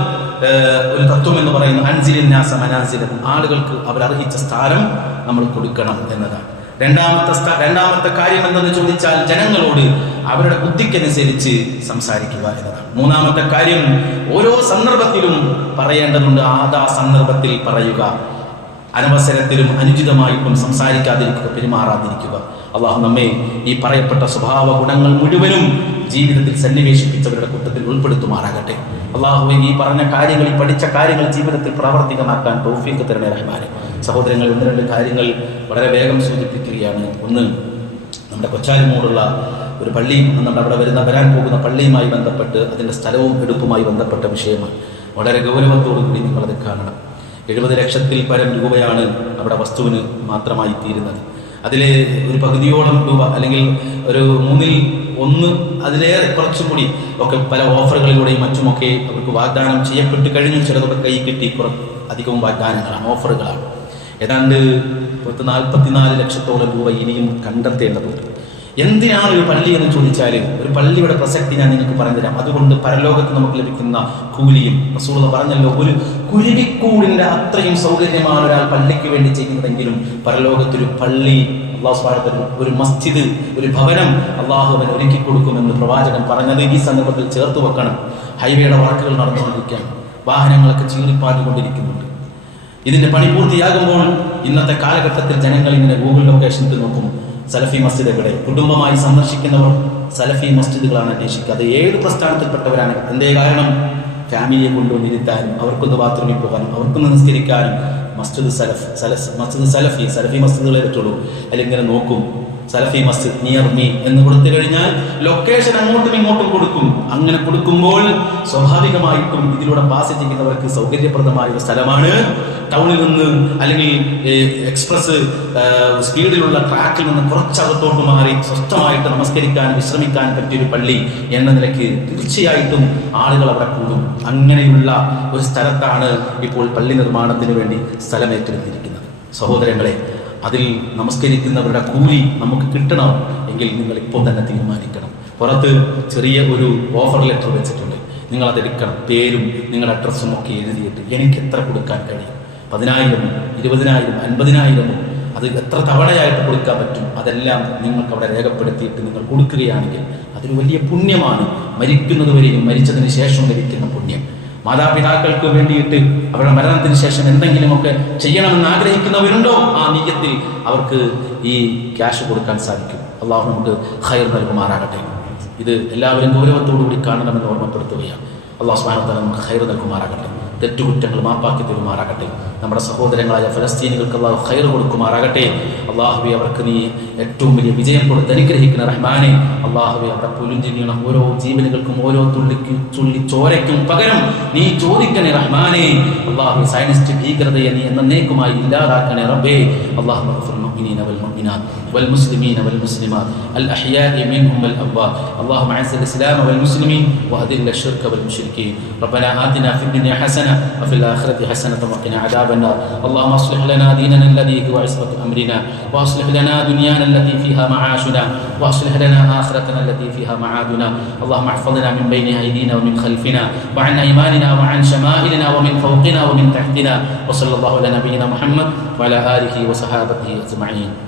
ഒരു തത്വം എന്ന് പറയുന്നത് അൻസിലിൻ നാസ മനാസിലഹും, ആളുകൾക്ക് അവർ അർഹിച്ച സ്ഥാനം നമ്മൾ കൊടുക്കണം എന്നതാണ്. രണ്ടാമത്തെ കാര്യം എന്തെന്ന് ചോദിച്ചാൽ ജനങ്ങളോട് അവരുടെ ബുദ്ധിക്കനുസരിച്ച് സംസാരിക്കുക എന്നതാണ്. മൂന്നാമത്തെ കാര്യം ഓരോ സന്ദർഭത്തിലും പറയേണ്ടതുണ്ട്, ആ സന്ദർഭത്തിൽ പറയുക. അനവസരത്തിലും അനുചിതമായിട്ടും സംസാരിക്കാതിരിക്കുക, പെരുമാറാതിരിക്കുക. അള്ളാഹു നമ്മെ ഈ പറയപ്പെട്ട സ്വഭാവ ഗുണങ്ങൾ മുഴുവനും ജീവിതത്തിൽ സന്നിവേശിപ്പിച്ചവരുടെ കൂട്ടത്തിൽ ഉൾപ്പെടുത്തുമാറാകട്ടെ. അള്ളാഹുവെ ഈ പറഞ്ഞ കാര്യങ്ങൾ, ഈ പഠിച്ച കാര്യങ്ങൾ ജീവിതത്തിൽ പ്രാവർത്തികമാക്കാൻ തൗഫീഖ് തരണേ റഹ്മാനെ. സഹോദരങ്ങൾ, 1-2 കാര്യങ്ങൾ വളരെ വേഗം സൂചിപ്പിക്കുകയാണ്. ഒന്ന്, നമ്മുടെ കൊച്ചാലിമൂടുള്ള ഒരു പള്ളിയും നമ്മുടെ അവിടെ വരാൻ പോകുന്ന പള്ളിയുമായി ബന്ധപ്പെട്ട് അതിൻ്റെ സ്ഥലവും എടുപ്പുമായി ബന്ധപ്പെട്ട വിഷയമാണ്. വളരെ ഗൗരവത്തോടു കൂടി നിങ്ങളത് കാണണം. 70 ലക്ഷത്തിൽ പരം രൂപയാണ് അവിടെ വസ്തുവിന് മാത്രമായി തീരുന്നത്. അതിലെ ഒരു പകുതിയോളം രൂപ അല്ലെങ്കിൽ ഒരു 1/3 അതിലേറെ കുറച്ചും കൂടി ഒക്കെ പല ഓഫറുകളിലൂടെയും മറ്റുമൊക്കെ അവർക്ക് വാഗ്ദാനം ചെയ്യപ്പെട്ട് കഴിഞ്ഞു. ചിലതൊക്കെ കൈ കിട്ടി, അധികവും വാഗ്ദാനങ്ങളാണ്, ഓഫറുകളാണ്. ഏതാണ്ട് 44 ലക്ഷത്തോളം രൂപ ഇനിയും കണ്ടെത്തേണ്ടതുണ്ട്. എന്തിനാണ് ഒരു പള്ളി എന്ന് ചോദിച്ചാൽ, ഒരു പള്ളിയുടെ പ്രസക്തി ഞാൻ നിങ്ങൾക്ക് പറഞ്ഞു തരാം. അതുകൊണ്ട് പരലോകത്ത് നമുക്ക് ലഭിക്കുന്ന കൂലിയും റസൂൽ പറഞ്ഞല്ലോ, ഒരു കുരുവിക്കൂടിന്റെ അത്രയും സൗകര്യമാണ് ഒരാൾ പള്ളിക്ക് വേണ്ടി ചെയ്യുന്നതെങ്കിലും പരലോകത്തൊരു പള്ളി, ഒരു മസ്ജിദ്, ഒരു ഭവനം അള്ളാഹു അവൻ ഒരുക്കി കൊടുക്കുമെന്ന് പ്രവാചകൻ പറഞ്ഞത് ഈ സന്ദർഭത്തിൽ ചേർത്ത് വെക്കണം. ഹൈവേയുടെ വർക്കുകൾ നടന്നുകൊണ്ടിരിക്കുകയാണ്, വാഹനങ്ങളൊക്കെ ചീറിപ്പാഞ്ഞുകൊണ്ടിരിക്കുന്നുണ്ട്. ഇതിന്റെ പണി പൂർത്തിയാകുമ്പോൾ ഇന്നത്തെ കാലഘട്ടത്തിൽ ജനങ്ങൾ ഇങ്ങനെ ഗൂഗിൾ ലൊക്കേഷൻ ഇട്ട് നോക്കും, സലഫി മസ്ജിദുകളെ കുടുംബമായി സന്ദർശിക്കുന്നവർ സലഫി മസ്ജിദുകളാണ് അന്വേഷിക്കുക. അത് ഏത് പ്രസ്ഥാനത്തിൽപ്പെട്ടവരാണ്. എന്തേ കാരണം? ഫാമിലിയെ കൊണ്ടുവന്നിരുത്താനും അവർക്കൊന്ന് ബാത്റൂമിൽ പോകാനും അവർക്കൊന്ന് നിസ്കരിക്കാനും മസ്ജിദ് സലഫി മസ്ജിദുകളെ പറ്റുള്ളൂ. അതിലിങ്ങനെ നോക്കും, സലഫി മസ്ജിദ് നിയർ മീ എന്ന് കൊടുത്തു കഴിഞ്ഞാൽ ലൊക്കേഷൻ അങ്ങോട്ടും ഇങ്ങോട്ടും കൊടുക്കും. അങ്ങനെ കൊടുക്കുമ്പോൾ സ്വാഭാവികമായിട്ടും ഇതിലൂടെ പാസ് ചെയ്യുന്നവർക്ക് സൗകര്യപ്രദമായ ഒരു സ്ഥലമാണ്. ടൗണിൽ നിന്ന് അല്ലെങ്കിൽ എക്സ്പ്രസ് സ്പീഡിലുള്ള ട്രാക്കിൽ നിന്ന് കുറച്ചകത്തോട്ട് മാറി സ്വസ്ഥമായിട്ട് നമസ്കരിക്കാൻ വിശ്രമിക്കാൻ പറ്റിയൊരു പള്ളി എന്ന നിലയ്ക്ക് തീർച്ചയായിട്ടും ആളുകൾ അവിടെ കൂടും. അങ്ങനെയുള്ള ഒരു സ്ഥലത്താണ് ഇപ്പോൾ പള്ളി നിർമ്മാണത്തിന് വേണ്ടി സ്ഥലം ഏറ്റെടുത്തിരിക്കുന്നത്. സഹോദരങ്ങളെ, അതിൽ നമസ്കരിക്കുന്നവരുടെ കൂലി നമുക്ക് കിട്ടണം എങ്കിൽ നിങ്ങൾ ഇപ്പോൾ തന്നെ തീരുമാനിക്കണം. പുറത്ത് ചെറിയ ഒരു ഓഫർ ലെറ്റർ വെച്ചിട്ടുണ്ട്, നിങ്ങളതെടുക്കണം. പേരും നിങ്ങളുടെ അഡ്രസ്സും ഒക്കെ എഴുതിയിട്ട് എനിക്ക് എത്ര കൊടുക്കാൻ കഴിയും, 10,000, 20,000, 50,000, അത് എത്ര തവണയായിട്ട് കൊടുക്കാൻ പറ്റും, അതെല്ലാം നിങ്ങൾക്ക് അവിടെ രേഖപ്പെടുത്തിയിട്ട് നിങ്ങൾ കൊടുക്കുകയാണെങ്കിൽ അതൊരു വലിയ പുണ്യമാണ്. മരിക്കുന്നത് വരെയും മരിച്ചതിന് ശേഷം ലഭിക്കുന്ന പുണ്യം. മാതാപിതാക്കൾക്ക് വേണ്ടിയിട്ട് അവരുടെ മരണത്തിന് ശേഷം എന്തെങ്കിലുമൊക്കെ ചെയ്യണമെന്ന് ആഗ്രഹിക്കുന്നവരുണ്ടോ, ആ നീയത്തിൽ അവർക്ക് ഈ ക്യാഷ് കൊടുക്കാൻ സാധിക്കും. അള്ളാഹു നമുക്ക് ഖൈർ നൽകുമാറാകട്ടെ. ഇത് എല്ലാവരും ഗൗരവത്തോടുകൂടി കാണണമെന്ന് ഓർമ്മപ്പെടുത്തുകയാണ്. അള്ളാഹു സുബ്ഹാനഹു വ തആല നമുക്ക് ഖൈർ നൽകുമാറാകട്ടെ. തെറ്റുകുറ്റങ്ങൾ മാപ്പാക്കി തരുമാറാകട്ടെ. നമ്മുടെ സഹോദരങ്ങളായ ഫലസ്തീനികൾക്ക് അള്ളാഹു ഖൈർ കൊടുക്കുമാറാകട്ടെ. അള്ളാഹുവേ, അവർക്ക് നീ ഏറ്റവും വലിയ വിജയം കൊടുത്ത് അനുഗ്രഹിക്കുന്ന റഹ്മാനെ. അള്ളാഹുവേ, അവിടെ പുലുഞ്ചിരിയണ ഓരോ ജീവനുകൾക്കും ഓരോ തുള്ളി ചോരയ്ക്കും പകരം നീ ചോദിക്കണേ റഹ്മാനെ. അള്ളാഹു സയനിസ്റ്റ് ഭീകരതയെ നീ എന്നേക്കുമായി ഇല്ലാതാക്കണേ റബ്ബേ. അള്ളാഹു المؤمنين والمؤمنات والمسلمين والمسلمات الأحياء منهم والأموات اللهم أعز الإسلام والمسلمين وأذل الشرك والمشركين ربنا آتنا في الدنيا حسنة وفي الآخرة حسنة وقنا عذاب النار اللهم أصلح لنا ديننا الذي هو عصمة أمرنا وأصلح لنا دنيانا التي فيها معاشنا وأصلح لنا آخرتنا التي فيها معادنا اللهم احفظنا من بين أيدينا ومن خلفنا وعن أيماننا وعن شمائلنا ومن فوقنا ومن تحتنا وصلى الله على نبينا محمد وعلى آله وصحابته أجمعين.